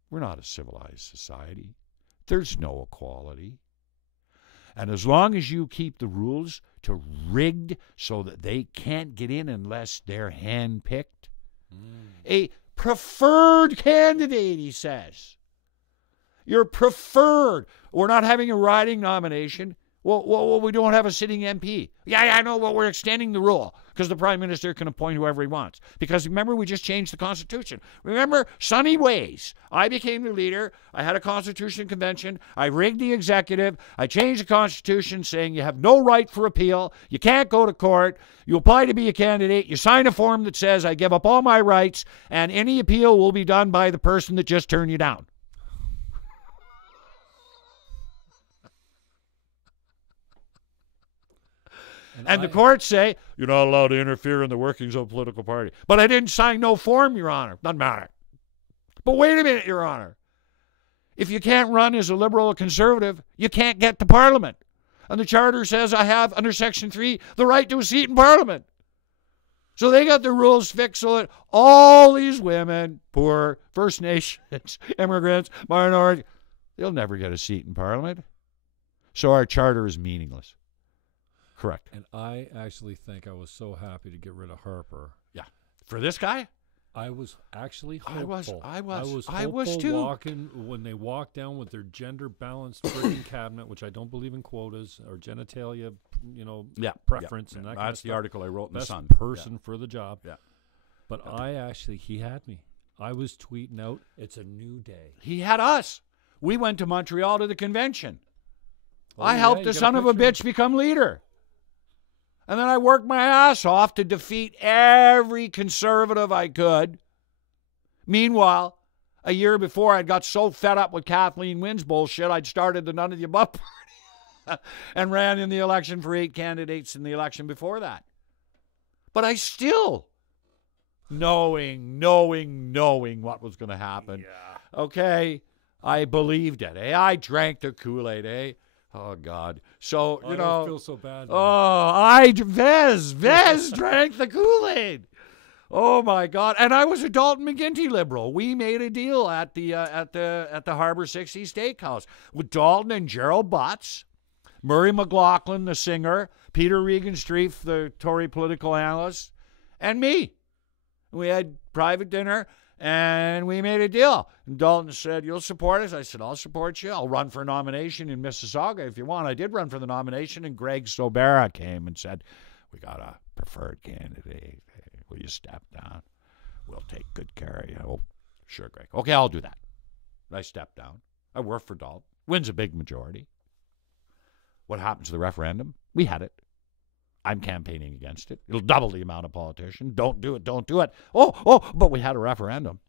we're not a civilized society. There's no equality. And as long as you keep the rules to rigged so that they can't get in unless they're hand-picked, a preferred candidate, he says. You're preferred. We're not having a riding nomination. Well, we don't have a sitting MP. Yeah, I know, but we're extending the rule because the Prime Minister can appoint whoever he wants. Because remember, we just changed the Constitution. Remember, sunny ways. I became the leader. I had a Constitution convention. I rigged the executive. I changed the Constitution saying you have no right for appeal. You can't go to court. You apply to be a candidate. You sign a form that says I give up all my rights and any appeal will be done by the person that just turned you down. And the courts say, you're not allowed to interfere in the workings of a political party. But I didn't sign no form, Your Honor. Doesn't matter. But wait a minute, Your Honor. If you can't run as a liberal or conservative, you can't get to Parliament. And the Charter says I have, under Section 3, the right to a seat in Parliament. So they got the rules fixed so that all these women, poor, First Nations, immigrants, minorities, they'll never get a seat in Parliament. So our Charter is meaningless. Correct. And I actually think I was so happy to get rid of Harper. Yeah. For this guy? I was actually hopeful. I was hopeful too. Walking, when they walked down with their gender-balanced friggin' cabinet, which I don't believe in quotas or genitalia, preference and that kind of stuff. That's the article I wrote in the Sun. Best person for the job. Yeah. But he had me. I was tweeting out, it's a new day. He had us. We went to Montreal to the convention. I helped the son of a bitch become leader. And then I worked my ass off to defeat every conservative I could. Meanwhile, a year before, I'd got so fed up with Kathleen Wynne's bullshit, I'd started the None of the Above party and ran in the election for 8 candidates in the election before that. But I still, knowing what was going to happen, okay, I believed it. I drank the Kool-Aid, Oh, God. So, I don't feel so bad. Vez drank the Kool-Aid. Oh, my God. And I was a Dalton McGuinty liberal. We made a deal at the Harbor 60 Steakhouse with Dalton and Gerald Butts, Murray McLaughlin, the singer, Peter Regan-Streif, the Tory political analyst, and me. We had private dinner. And we made a deal. And Dalton said, you'll support us? I said, I'll support you. I'll run for a nomination in Mississauga if you want. I did run for the nomination, and Greg Sobera came and said, we got a preferred candidate. Will you step down? We'll take good care of you. Oh, sure, Greg. Okay, I'll do that. I stepped down. I worked for Dalton. Wins a big majority. What happens to the referendum? We had it. I'm campaigning against it. It'll double the amount of politicians. Don't do it. Don't do it. But we had a referendum.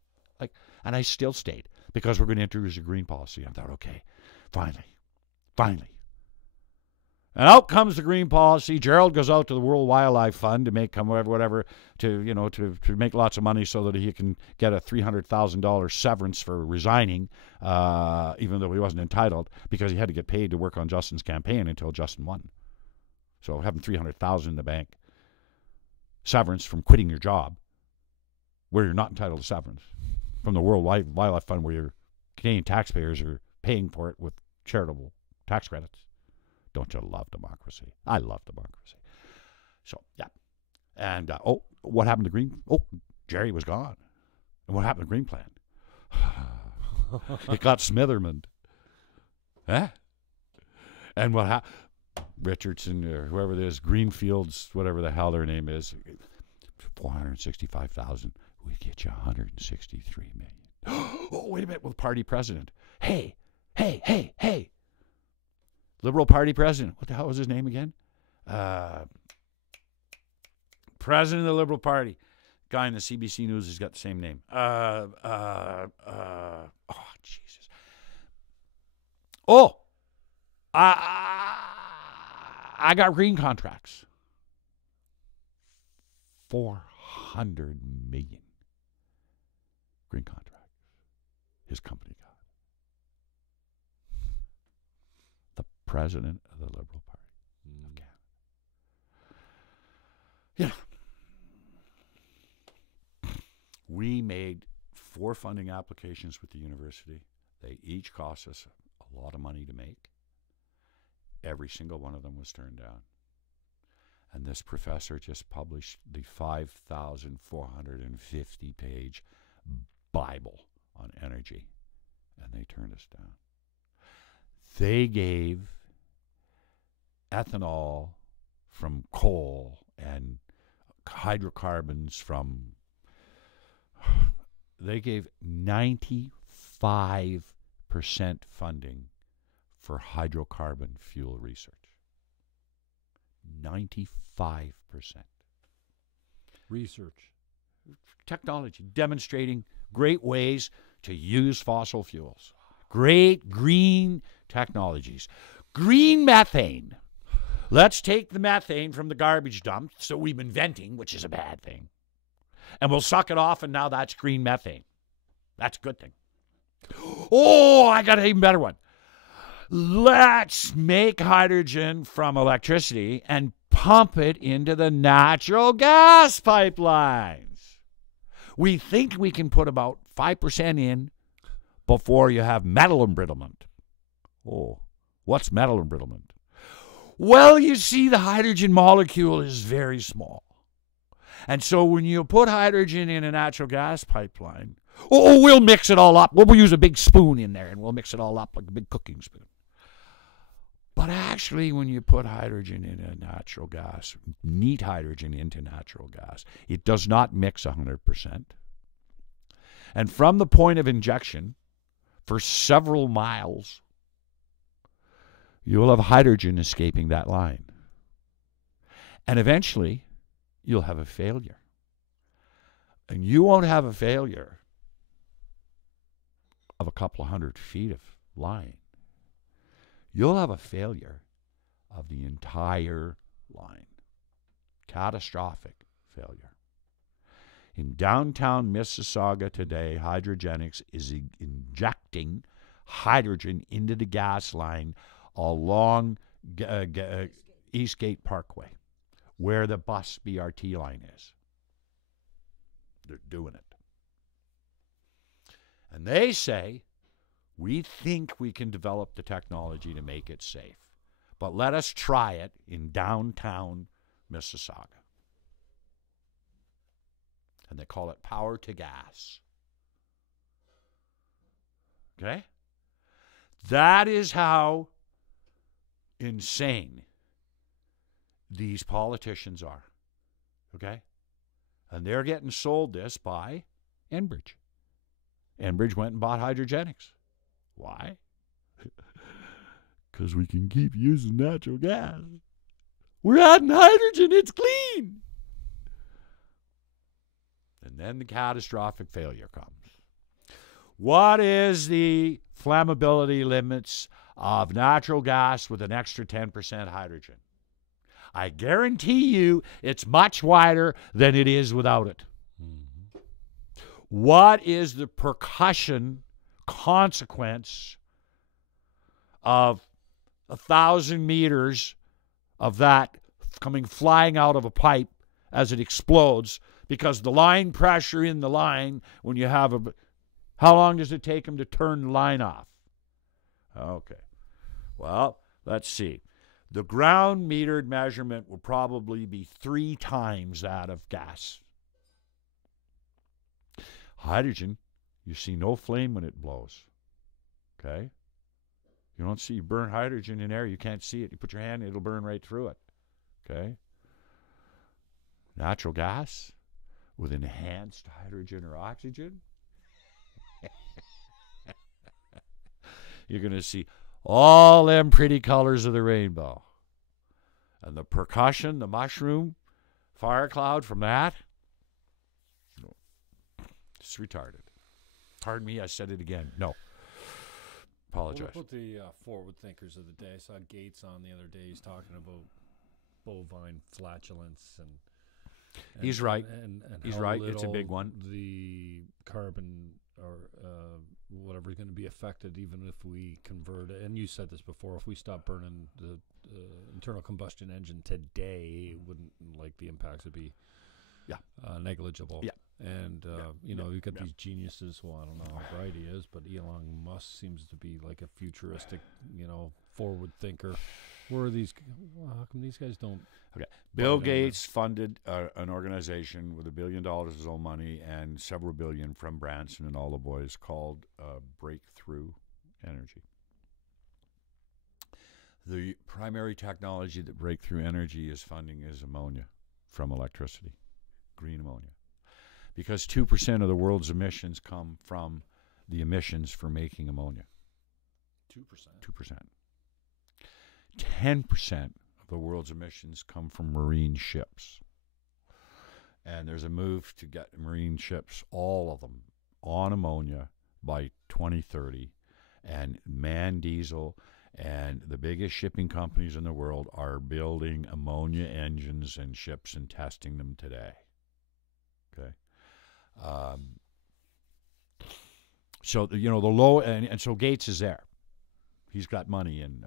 And I still stayed because we're going to introduce a green policy. I thought, okay, finally. And out comes the green policy. Gerald goes out to the World Wildlife Fund to make whatever to make lots of money so that he can get a $300,000 severance for resigning, even though he wasn't entitled because he had to get paid to work on Justin's campaign until Justin won. So having $300,000 in the bank, severance from quitting your job, where you're not entitled to severance, from the World Wildlife Fund, where your Canadian taxpayers are paying for it with charitable tax credits. Don't you love democracy? I love democracy. So, yeah. And, what happened to Green? Oh, Jerry was gone. And what happened to Green Plan? It got Smitherman. Huh? And what happened? Richardson or whoever it is, Greenfields, whatever the hell their name is, 465,000. We get you 163 million. Oh, wait a minute, with party president. Hey. Liberal Party president. What the hell was his name again? President of the Liberal Party. Guy in the CBC News has got the same name. Jesus. I got green contracts. 400 million green contracts his company got. The president of the Liberal Party of Canada. Yeah. We made 4 funding applications with the university. They each cost us a lot of money to make. Every single one of them was turned down. And this professor just published the 5,450-page Bible on energy, and they turned us down. They gave ethanol from coal and hydrocarbons from... They gave 95% funding for hydrocarbon fuel research. 95%. Research. Technology, demonstrating great ways to use fossil fuels. Great green technologies. Green methane. Let's take the methane from the garbage dump, so we've been venting, which is a bad thing, and we'll suck it off, and now that's green methane. That's a good thing. Oh, I got an even better one. Let's make hydrogen from electricity and pump it into the natural gas pipelines. We think we can put about 5% in before you have metal embrittlement. Oh, what's metal embrittlement? Well, you see, the hydrogen molecule is very small. And so when you put hydrogen in a natural gas pipeline, we'll mix it all up. We'll use a big spoon in there, and we'll mix it all up like a big cooking spoon. But actually, when you put hydrogen in a natural gas, neat hydrogen into natural gas, it does not mix 100%. And from the point of injection, for several miles, you'll have hydrogen escaping that line. And eventually, you'll have a failure. And you won't have a failure of a couple of 100 feet of line. You'll have a failure of the entire line. Catastrophic failure. In downtown Mississauga today, Hydrogenics is injecting hydrogen into the gas line along Eastgate Parkway, where the bus BRT line is. They're doing it. And they say, we think we can develop the technology to make it safe, but let us try it in downtown Mississauga. And they call it power to gas. Okay? That is how insane these politicians are. Okay? And they're getting sold this by Enbridge. Enbridge went and bought Hydrogenics. Why? Because we can keep using natural gas. We're adding hydrogen. It's clean. And then the catastrophic failure comes. What is the flammability limits of natural gas with an extra 10% hydrogen? I guarantee you it's much wider than it is without it. Mm-hmm. What is the percussion consequence of 1,000 meters of that coming flying out of a pipe as it explodes? Because the line pressure in the line, when you have how long does it take them to turn the line off? Okay. Well, let's see. The ground metered measurement will probably be 3 times that of gas. Hydrogen, you see no flame when it blows. Okay? You don't see burnt hydrogen in air. You can't see it. You put your hand in it, it'll burn right through it. Okay? Natural gas with enhanced hydrogen or oxygen. You're going to see all them pretty colors of the rainbow. And the percussion, the mushroom, fire cloud from that, it's retarded. Pardon me, I said it again. No. Apologize. We'll put the forward thinkers of the day. I saw Gates on the other day. He's talking about bovine flatulence and He's right. And He's how right. It's a little big one. The carbon or whatever is going to be affected, even if we convert it. And you said this before: if we stop burning the internal combustion engine today, it wouldn't the impacts would be negligible. Yeah. And you've got these geniuses. Well, I don't know how bright he is, but Elon Musk seems to be like a futuristic, forward thinker. Where are these? Well, how come these guys don't? Okay. Bill Gates funded an organization with $1 billion of his own money and several billion from Branson and all the boys called Breakthrough Energy. The primary technology that Breakthrough Energy is funding is ammonia from electricity, green ammonia. Because 2% of the world's emissions come from the emissions for making ammonia. 2%. 2%. 10% of the world's emissions come from marine ships. And there's a move to get marine ships, all of them, on ammonia by 2030. And MAN Diesel and the biggest shipping companies in the world are building ammonia engines and ships and testing them today. Okay? So, the low, and so Gates is there. He's got money in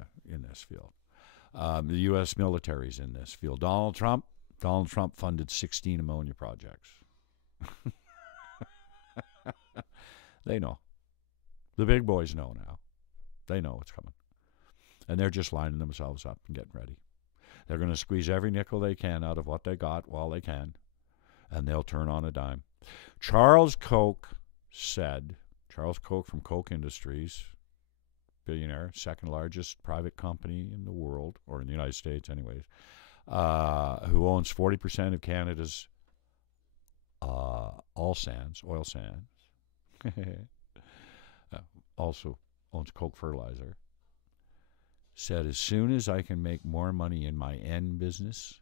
this field. The U.S. military's in this field. Donald Trump funded 16 ammonia projects. They know. The big boys know now. They know what's coming. And they're just lining themselves up and getting ready. They're going to squeeze every nickel they can out of what they got while they can, and they'll turn on a dime. Charles Koch from Koch Industries, billionaire, second largest private company in the world, or in the United States anyways, who owns 40% of Canada's oil sands, also owns Koch Fertilizer, said, as soon as I can make more money in my N business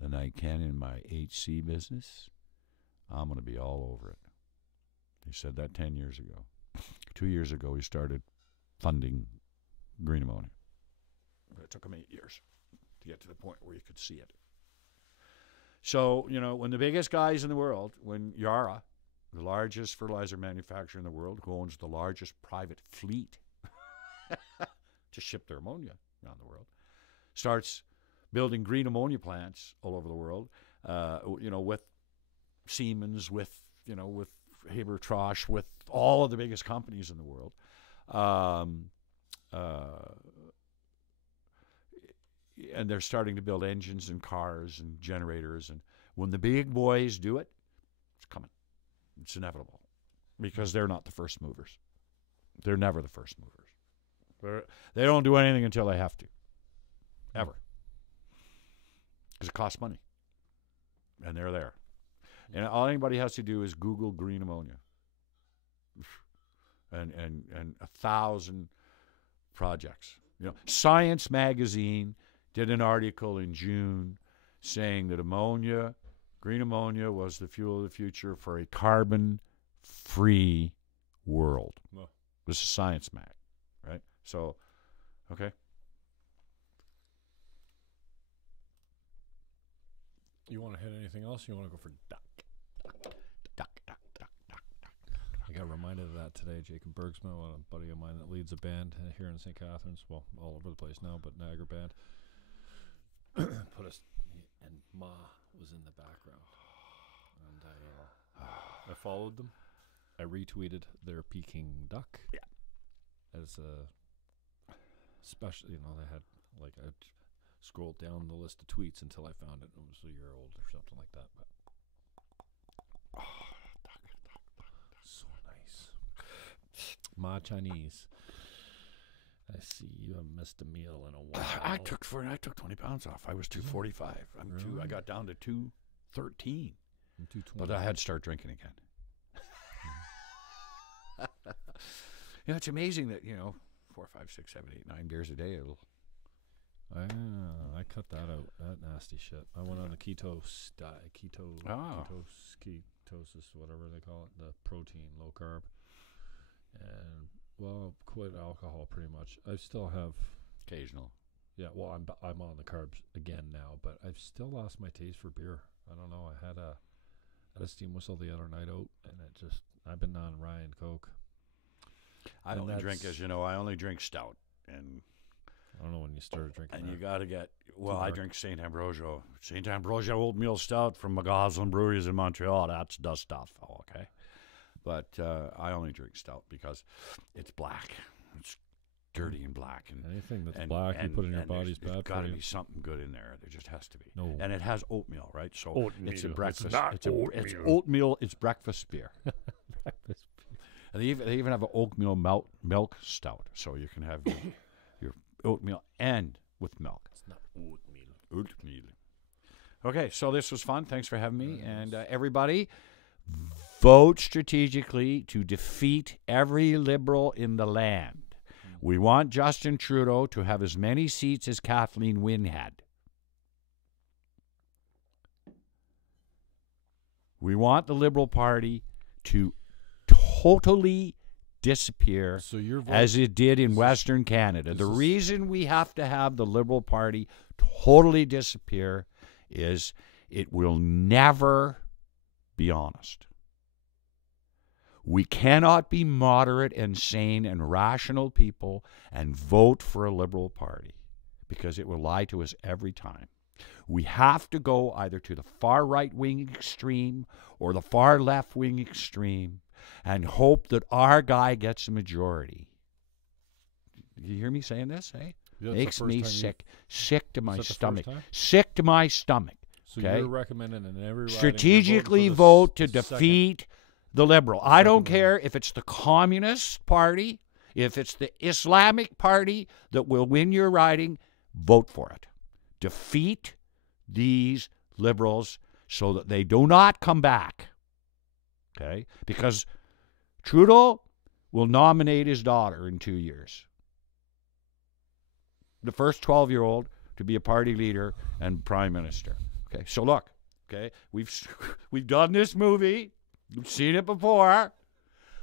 than I can in my HC business, I'm going to be all over it. He said that 10 years ago. 2 years ago, he started funding green ammonia. But it took him 8 years to get to the point where you could see it. So, when the biggest guys in the world, when Yara, the largest fertilizer manufacturer in the world, who owns the largest private fleet to ship their ammonia around the world, starts building green ammonia plants all over the world, with Siemens, with Haber-Trosch, with all of the biggest companies in the world. And they're starting to build engines and cars and generators. And when the big boys do it, it's coming. It's inevitable because they're not the first movers. They're never the first movers. They don't do anything until they have to, ever. Because it costs money. And they're there. And all anybody has to do is Google green ammonia. And 1,000 projects. Science Magazine did an article in June saying that green ammonia was the fuel of the future for a carbon-free world. Well. This is Science Mag, right? So, okay. You want to hit anything else? Or you want to go for duck? I got reminded of that today. Jacob Bergsman, a buddy of mine that leads a band here in St. Catharines, well, all over the place now, but Niagara band, put us, and Ma was in the background, and I followed them. I retweeted their Peking duck. Yeah. As a special, they had I scrolled down the list of tweets until I found it. It was a year old or something like that. But so nice. Ma Chinese. I see you have missed a meal in a while. I took 20 pounds off. I was 245. I got down to 213. 220. But I had to start drinking again. It's amazing that 4, 5, 6, 7, 8, 9 beers a day. I cut that out. That nasty shit. I went on the ketosis, whatever they call it, the protein, low carb, and quit alcohol pretty much. I still have occasional. Yeah, well, I'm on the carbs again now, but I've still lost my taste for beer. I don't know. I had a steam whistle the other night out, and I've been on rye and Coke. I only drink, as you know, I only drink stout, and I don't know when you started drinking. And you got to get, well, I drink St. Ambrosio oatmeal stout from McGoslin Breweries in Montreal. That's the stuff, okay? But I only drink stout because it's black. It's dirty and black. And anything that's black you put in your body's bad for you. There's got to be something good in there. There just has to be. No. And it has oatmeal, right? So oatmeal. It's a breakfast. It's oatmeal. It's oatmeal. It's breakfast beer. Breakfast beer. And they even have an oatmeal milk stout, so you can have your oatmeal and with milk. It's not oatmeal. Oatmeal. Okay, so this was fun. Thanks for having me. And everybody, vote strategically to defeat every liberal in the land. We want Justin Trudeau to have as many seats as Kathleen Wynne had. We want the Liberal Party to totally disappear as it did in Western Canada. The reason we have to have the Liberal Party totally disappear is it will never be honest. We cannot be moderate and sane and rational people and vote for a Liberal Party because it will lie to us every time. We have to go either to the far right-wing extreme or the far left-wing extreme and hope that our guy gets a majority. You hear me saying this, eh? Yeah, makes me sick. Sick to my stomach. Sick to my stomach. So okay? You're recommending in every riding strategically vote to defeat the Liberal. I don't care if it's the Communist Party, if it's the Islamic Party that will win your riding, vote for it. Defeat these Liberals so that they do not come back. Okay? Because Trudeau will nominate his daughter in 2 years. The first 12-year-old to be a party leader and prime minister. Okay, so look, okay, we've done this movie. You've seen it before.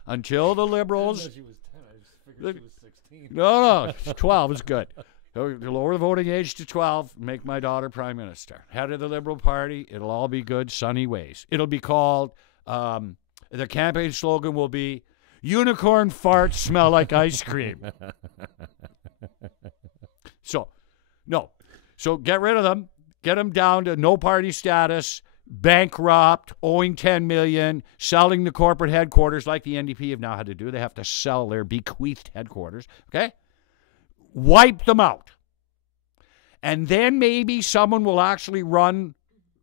Until the Liberals. She was 10. I just figured she was 16. No, 12 is good. Lower the voting age to 12. Make my daughter prime minister. Head of the Liberal Party. It'll all be good, sunny ways. It'll be called. The campaign slogan will be, "Unicorn farts smell like ice cream." So get rid of them. Get them down to no party status. Bankrupt, owing $10 million, selling the corporate headquarters like the NDP have now had to do. They have to sell their bequeathed headquarters, okay? Wipe them out. And then maybe someone will actually run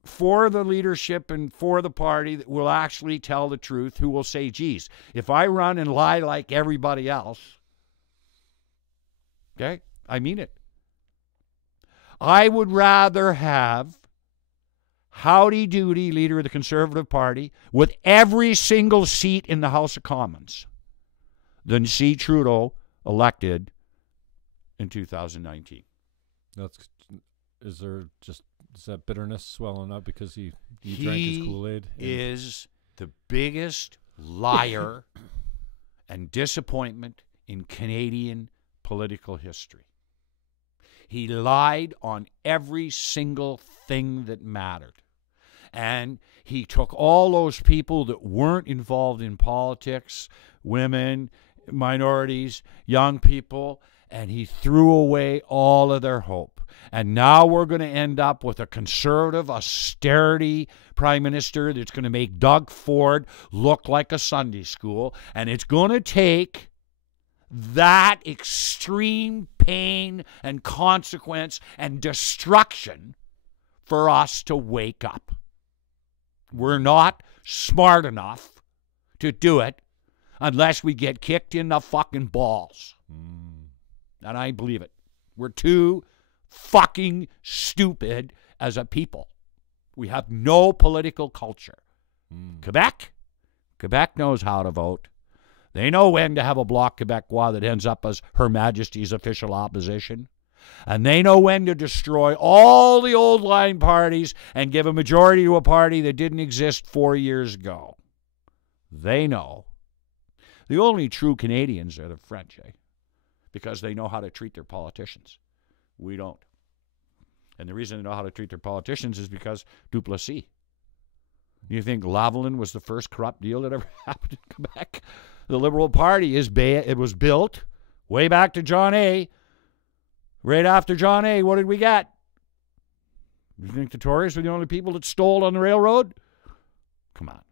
for the leadership and for the party that will actually tell the truth, who will say, geez, if I run and lie like everybody else, okay, I mean it. I would rather have Howdy Doody, leader of the Conservative Party, with every single seat in the House of Commons than see Trudeau elected in 2019. Is that bitterness swelling up because he drank his Kool-Aid? He is the biggest liar and disappointment in Canadian political history. He lied on every single thing that mattered. And he took all those people that weren't involved in politics, women, minorities, young people, and he threw away all of their hope. And now we're going to end up with a conservative austerity prime minister that's going to make Doug Ford look like a Sunday school. And it's going to take that extreme pain and consequence and destruction for us to wake up. We're not smart enough to do it unless we get kicked in the fucking balls. And I believe it. We're too fucking stupid as a people. We have no political culture. Quebec knows how to vote. They know when to have a Bloc Québécois that ends up as Her Majesty's official opposition. And they know when to destroy all the old line parties and give a majority to a party that didn't exist 4 years ago. They know. The only true Canadians are the French, eh? Because they know how to treat their politicians. We don't. And the reason they know how to treat their politicians is because Duplessis. You think Lavalin was the first corrupt deal that ever happened in Quebec? The Liberal Party it was built way back to John A. Right after John A., what did we get? You think the Tories were the only people that stole on the railroad? Come on.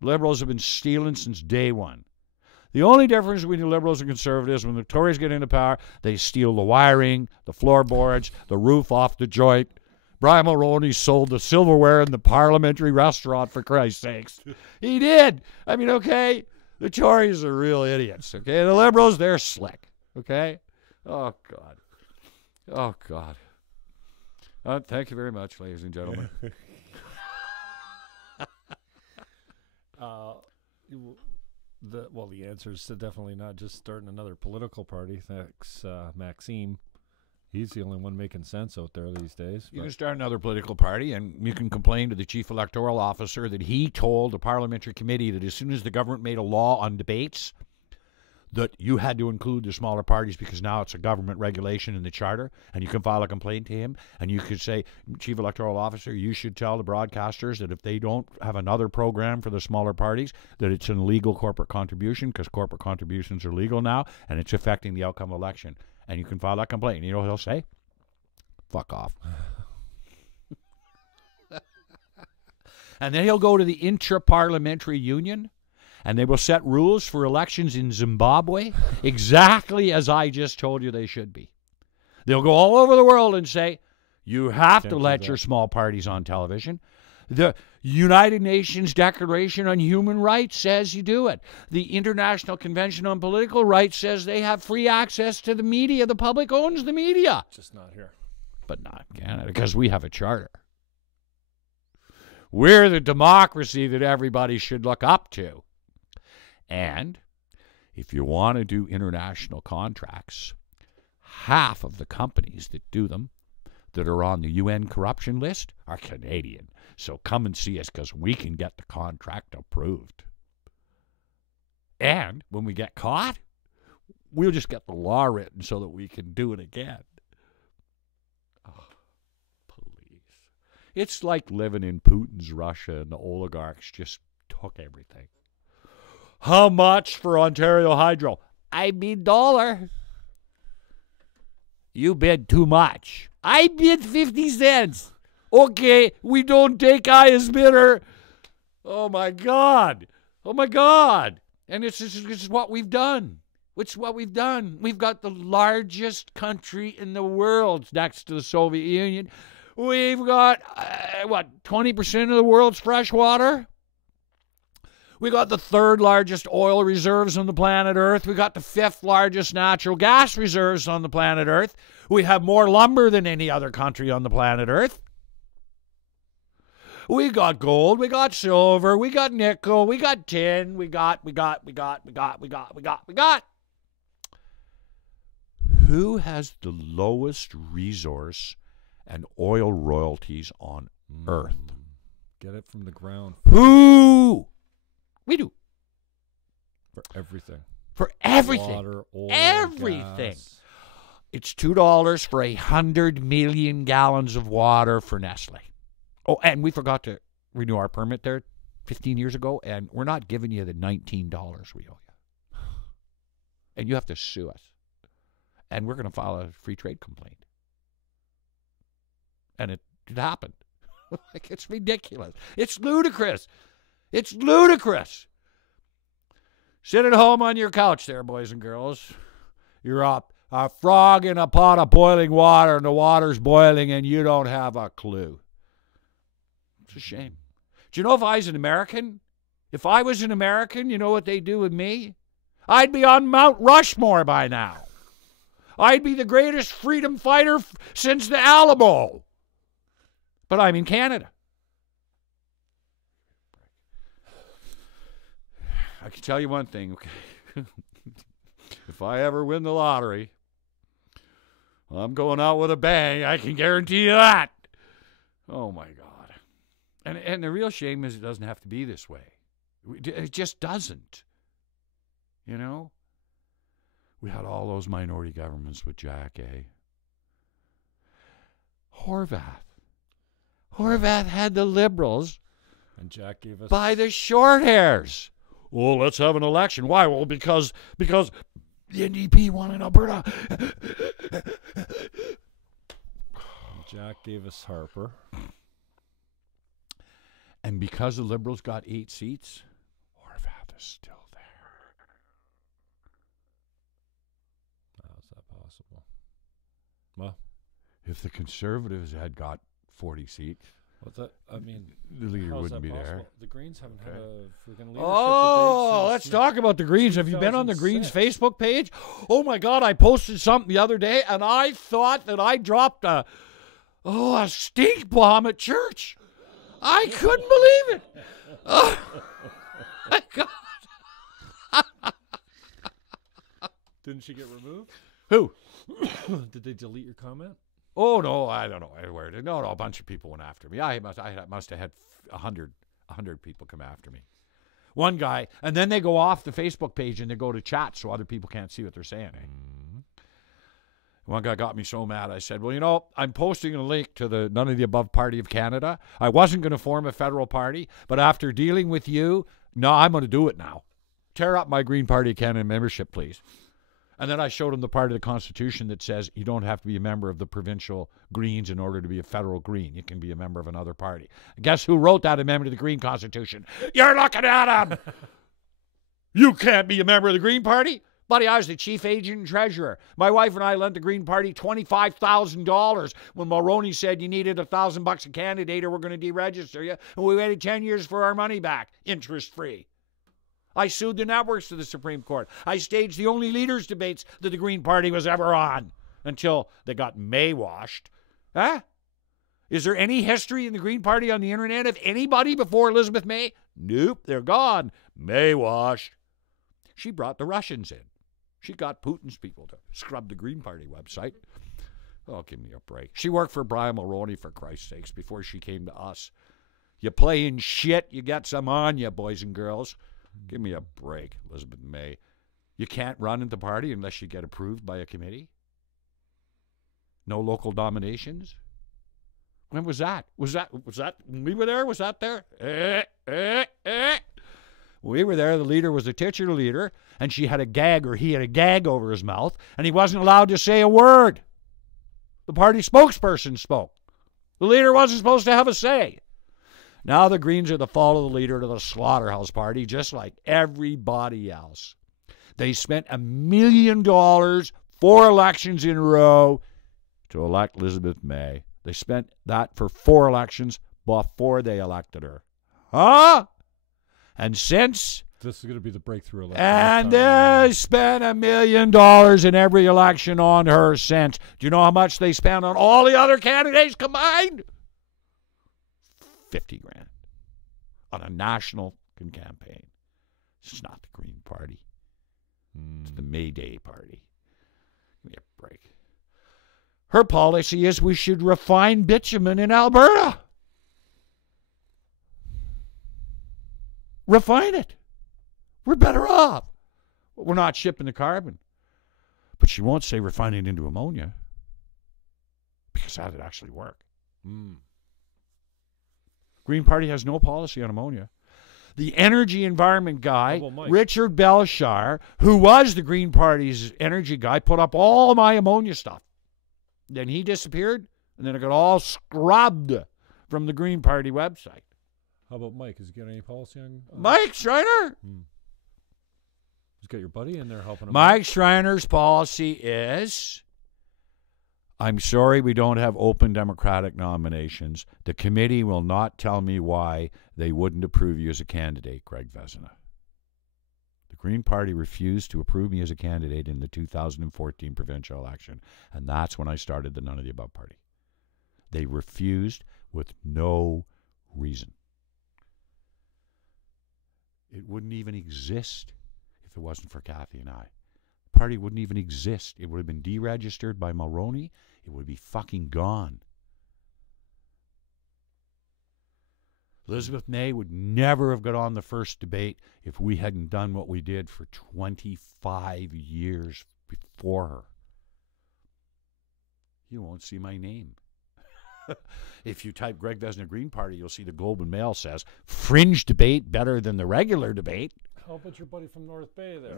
Liberals have been stealing since day one. The only difference between the Liberals and Conservatives, when the Tories get into power, they steal the wiring, the floorboards, the roof off the joint. Brian Mulroney sold the silverware in the parliamentary restaurant, for Christ's sakes. He did. I mean, okay, the Tories are real idiots, okay? The Liberals, they're slick, okay? Oh, God. Oh, God. Thank you very much, ladies and gentlemen. The answer is to definitely not just starting another political party. Thanks, Maxime. He's the only one making sense out there these days. You can start another political party, and you can complain to the chief electoral officer that he told the parliamentary committee that as soon as the government made a law on debates, that you had to include the smaller parties because now it's a government regulation in the charter, and you can file a complaint to him, and you could say, Chief Electoral Officer, you should tell the broadcasters that if they don't have another program for the smaller parties, that it's an illegal corporate contribution because corporate contributions are legal now, and it's affecting the outcome of the election. And you can file that complaint. And you know what he'll say? Fuck off. And then he'll go to the Intra-Parliamentary Union, and they will set rules for elections in Zimbabwe exactly as I just told you they should be. They'll go all over the world and say, you have to let your small parties on television. The United Nations Declaration on Human Rights says you do it. The International Convention on Political Rights says they have free access to the media. The public owns the media. Just not here. But not in Canada, because we have a charter. We're the democracy that everybody should look up to. And if you want to do international contracts, half of the companies that do them, that are on the UN corruption list, are Canadian. So come and see us because we can get the contract approved. And when we get caught, we'll just get the law written so that we can do it again. Oh, please. It's like living in Putin's Russia and the oligarchs just took everything. How much for Ontario Hydro? I bid $1. You bid too much. I bid 50 cents. Okay, we don't take highest bidder. Oh, my God. Oh, my God. And this is what we've done. It's what we've done. We've got the largest country in the world next to the Soviet Union. We've got, 20% of the world's fresh water? We got the 3rd largest oil reserves on the planet Earth. We got the 5th largest natural gas reserves on the planet Earth. We have more lumber than any other country on the planet Earth. We got gold, we got silver, we got nickel, we got tin, we got. Who has the lowest resource and oil royalties on Earth? Get it from the ground. Who? We do. For everything. For everything. Water, oil, everything. gas. It's $2 for 100 million gallons of water for Nestle. Oh, and we forgot to renew our permit there 15 years ago, and we're not giving you the $19 we owe you. And you have to sue us. And we're going to file a free trade complaint. And it happened. Like, it's ridiculous. It's ludicrous. It's ludicrous. Sit at home on your couch there, boys and girls. You're a frog in a pot of boiling water, and the water's boiling, and you don't have a clue. It's a shame. Do you know if I was an American? If I was an American, you know what they'd do with me? I'd be on Mount Rushmore by now. I'd be the greatest freedom fighter since the Alamo. But I'm in Canada. I can tell you one thing, okay? If I ever win the lottery, I'm going out with a bang. I can guarantee you that. Oh, my God. And the real shame is it doesn't have to be this way. It just doesn't. You know? We had all those minority governments with Jack A. Horvath. Horvath had the Liberals And Jack gave us by the short hairs. Oh, let's have an election. Why? Well, because the NDP won in Alberta. Jack gave us Harper. And because the Liberals got 8 seats, Horvath is still there. How is that possible? Well, If the Conservatives had got 40 seats, what's that? I mean, the leader how is wouldn't that be there. possible? The Greens haven't had a freaking leadership Oh, debate let's since talk about the Greens. Have you been on the Greens 2006? Facebook page? Oh, my God, I posted something the other day, and I thought that I dropped a stink bomb at church. I couldn't believe it. Oh, my God. Didn't she get removed? Who? Did they delete your comment? Oh, no, I don't know where. No, a bunch of people went after me. I must have had 100 people come after me. One guy, and then they go off the Facebook page and they go to chat so other people can't see what they're saying. One guy got me so mad. I said, well, I'm posting a link to the None of the Above Party of Canada. I wasn't going to form a federal party, but after dealing with you, no, I'm going to do it now. Tear up my Green Party of Canada membership, please. And then I showed him the part of the Constitution that says you don't have to be a member of the provincial Greens in order to be a federal Green. You can be a member of another party. Guess who wrote that amendment to the Green Constitution? You're looking at him! You can't be a member of the Green Party? Buddy, I was the chief agent and treasurer. My wife and I lent the Green Party $25,000 when Mulroney said you needed $1,000 a candidate or we're going to deregister you. And we waited 10 years for our money back, interest-free. I sued the networks to the Supreme Court. I staged the only leaders' debates that the Green Party was ever on until they got May-washed. Huh? Is there any history in the Green Party on the internet of anybody before Elizabeth May? Nope, they're gone. May-washed. She brought the Russians in. She got Putin's people to scrub the Green Party website. Oh, give me a break. She worked for Brian Mulroney, for Christ's sakes, before she came to us. You playing shit, you got some on you, boys and girls. Give me a break, Elizabeth May. You can't run in the party unless you get approved by a committee? No local nominations? When was that? Was that when we were there? Was that there? We were there. The leader was the titular leader, and she had a gag, or he had a gag over his mouth, and he wasn't allowed to say a word. The party spokesperson spoke. The leader wasn't supposed to have a say. Now the Greens are the follow the leader to the slaughterhouse party, just like everybody else. They spent $1 million 4 elections in a row to elect Elizabeth May. They spent that for 4 elections before they elected her. Huh? And since... This is going to be the breakthrough election. And they spent $1 million in every election on her since. Do you know how much they spent on all the other candidates combined? $50,000 on a national campaign. It's not the Green Party. It's the May Day Party. Give me a break. Her policy is we should refine bitumen in Alberta. Refine it. We're better off. We're not shipping the carbon. But she won't say refine it into ammonia, because that would actually work. Green Party has no policy on ammonia. The energy environment guy, Richard Belshire, who was the Green Party's energy guy, put up all my ammonia stuff. Then he disappeared, and then it got all scrubbed from the Green Party website. How about Mike? Has he got any policy on... Mike Schreiner? He's got your buddy in there helping him Mike out. Schreiner's policy is... I'm sorry we don't have open Democratic nominations. The committee will not tell me why they wouldn't approve you as a candidate, Greg Vezina. The Green Party refused to approve me as a candidate in the 2014 provincial election, and that's when I started the None of the Above Party. They refused with no reason. It wouldn't even exist if it wasn't for Kathy and I. The party wouldn't even exist. It would have been deregistered by Mulroney. It would be fucking gone. Elizabeth May would never have got on the first debate if we hadn't done what we did for 25 years before her. You won't see my name. If you type Greg Vezina Green Party, you'll see the Globe and Mail says, fringe debate better than the regular debate. How about your buddy from North Bay there?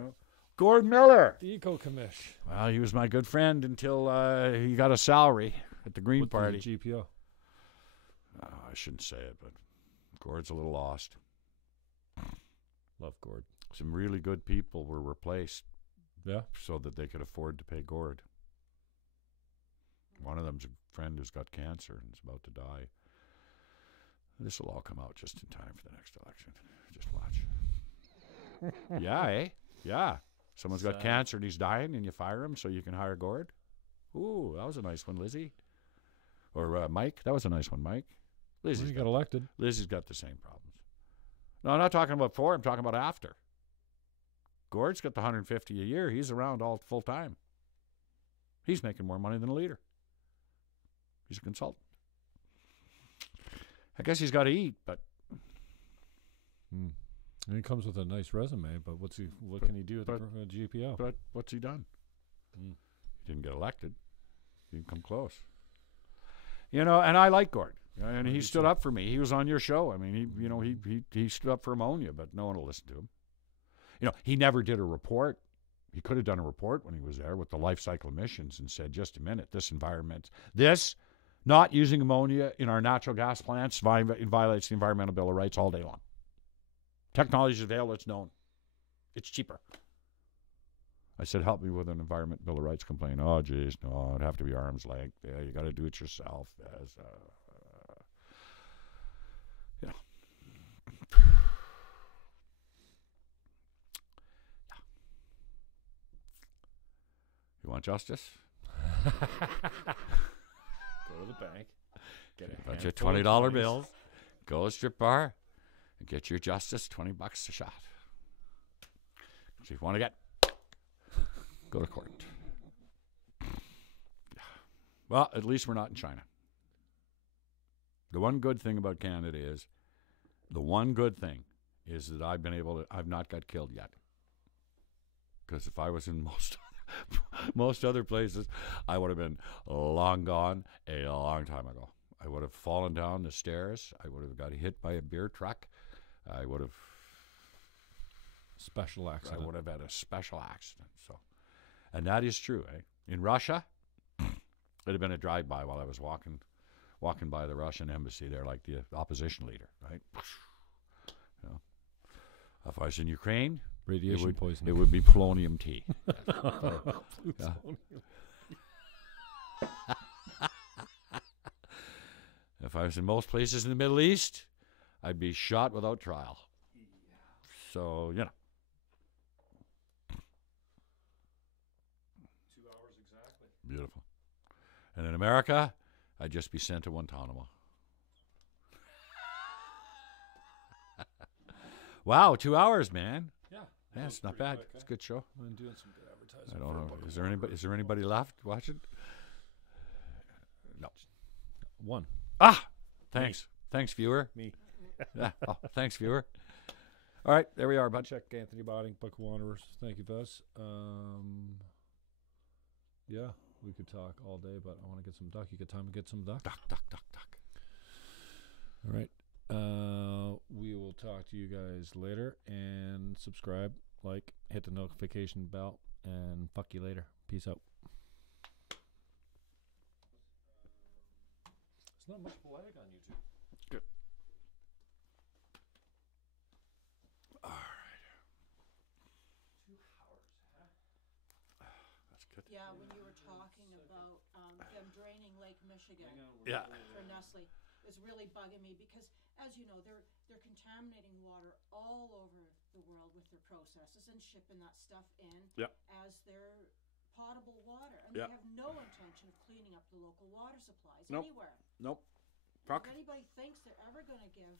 Gord Miller. The Eco Commish. Well, he was my good friend until he got a salary at the Green With Party. The GPO. I shouldn't say it, but Gord's a little lost. Love Gord. Some really good people were replaced Yeah. so that they could afford to pay Gord. One of them's a friend who's got cancer and is about to die. This will all come out just in time for the next election. Just watch. Yeah, eh? Yeah. Someone's got cancer and he's dying and you fire him so you can hire Gord? Ooh, that was a nice one, Lizzie. Or Mike. That was a nice one, Mike. Lizzie's got elected. Lizzie's got the same problems. No, I'm not talking about before. I'm talking about after. Gord's got the $150 a year. He's around all full time. He's making more money than a leader. He's a consultant. I guess he's got to eat, but And he comes with a nice resume, but what can he do with the GPO? But what's he done? He didn't get elected. He didn't come close. And I like Gord. And he stood up for me. He was on your show. I mean, he stood up for Ammonia, but no one will listen to him. He never did a report. He could have done a report when he was there with the life cycle emissions and said, just a minute, this not using ammonia in our natural gas plants violates the Environmental Bill of Rights all day long. Technology is available. It's known. It's cheaper. I said, help me with an Environmental Bill of Rights complaint. Oh, geez, no, it'd have to be arm's length. Yeah, you got to do it yourself. You want justice? Go to the bank. Get a bunch of $20 bills. Go to a strip bar and get your justice, $20 a shot. So if you want to go to court. Well, at least we're not in China. The one good thing about Canada is that I've not got killed yet. Because if I was in most other places, I would have been long gone a long time ago. I would have fallen down the stairs. I would have got hit by a beer truck. I would have I would have had a special accident. So, and that is true. In Russia, it'd have been a drive-by while I was walking by the Russian embassy there, like the opposition leader, right? If I was in Ukraine, radiation poisoning. It would be polonium tea. If I was in most places in the Middle East, I'd be shot without trial. So, 2 hours exactly. Beautiful. And in America, I'd just be sent to Guantanamo. Wow, 2 hours, man. Yeah, it's not bad. It's a good show. I'm doing some good advertising. I don't know. Is there anybody left watching? No. One. Thanks. Thanks, viewer. Me. Yeah. Oh, thanks, viewer. All right, there we are, bud. Check Anthony Botting, Book of Wanderers. Thank you, Vez. Yeah, we could talk all day, but I want to get some duck. You got time to get some duck? Duck. All right. We will talk to you guys later, and subscribe, like, hit the notification bell, and fuck you later. Peace out. It's not much poetic on YouTube. Good. All right. 2 hours, huh? That's good. Yeah, when you were talking about them draining Lake Michigan Yeah. for Nestle, it's really bugging me because, as you know, they're contaminating water all over the world with their processes and shipping that stuff in as their potable water, and they have no intention of cleaning up the local water supplies anywhere. Nope. If anybody thinks they're ever going to give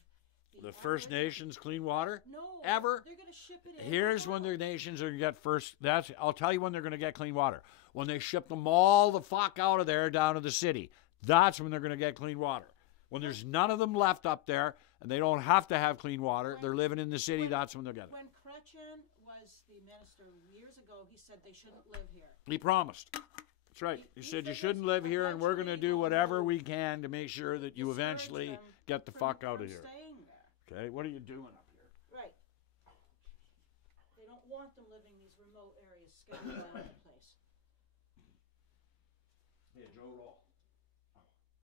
The First Nations clean water? no, Ever? they're going to ship it in. Here's when the nations are going to get first. I'll tell you when they're going to get clean water. When they ship them all the fuck out of there down to the city. That's when they're going to get clean water. When there's none of them left up there and they don't have to have clean water, they're living in the city, that's when they'll get it. When Chrétien was the minister years ago, he said they shouldn't live here. He promised. That's right. You said you think shouldn't it's live here, and we're going to eventually do will whatever we can to make sure that you discourage eventually them get the from- fuck out from of here. staying there. Okay, what are you doing up here? Right. They don't want them living these remote areas scattered around the place. Hey, Joe Roll.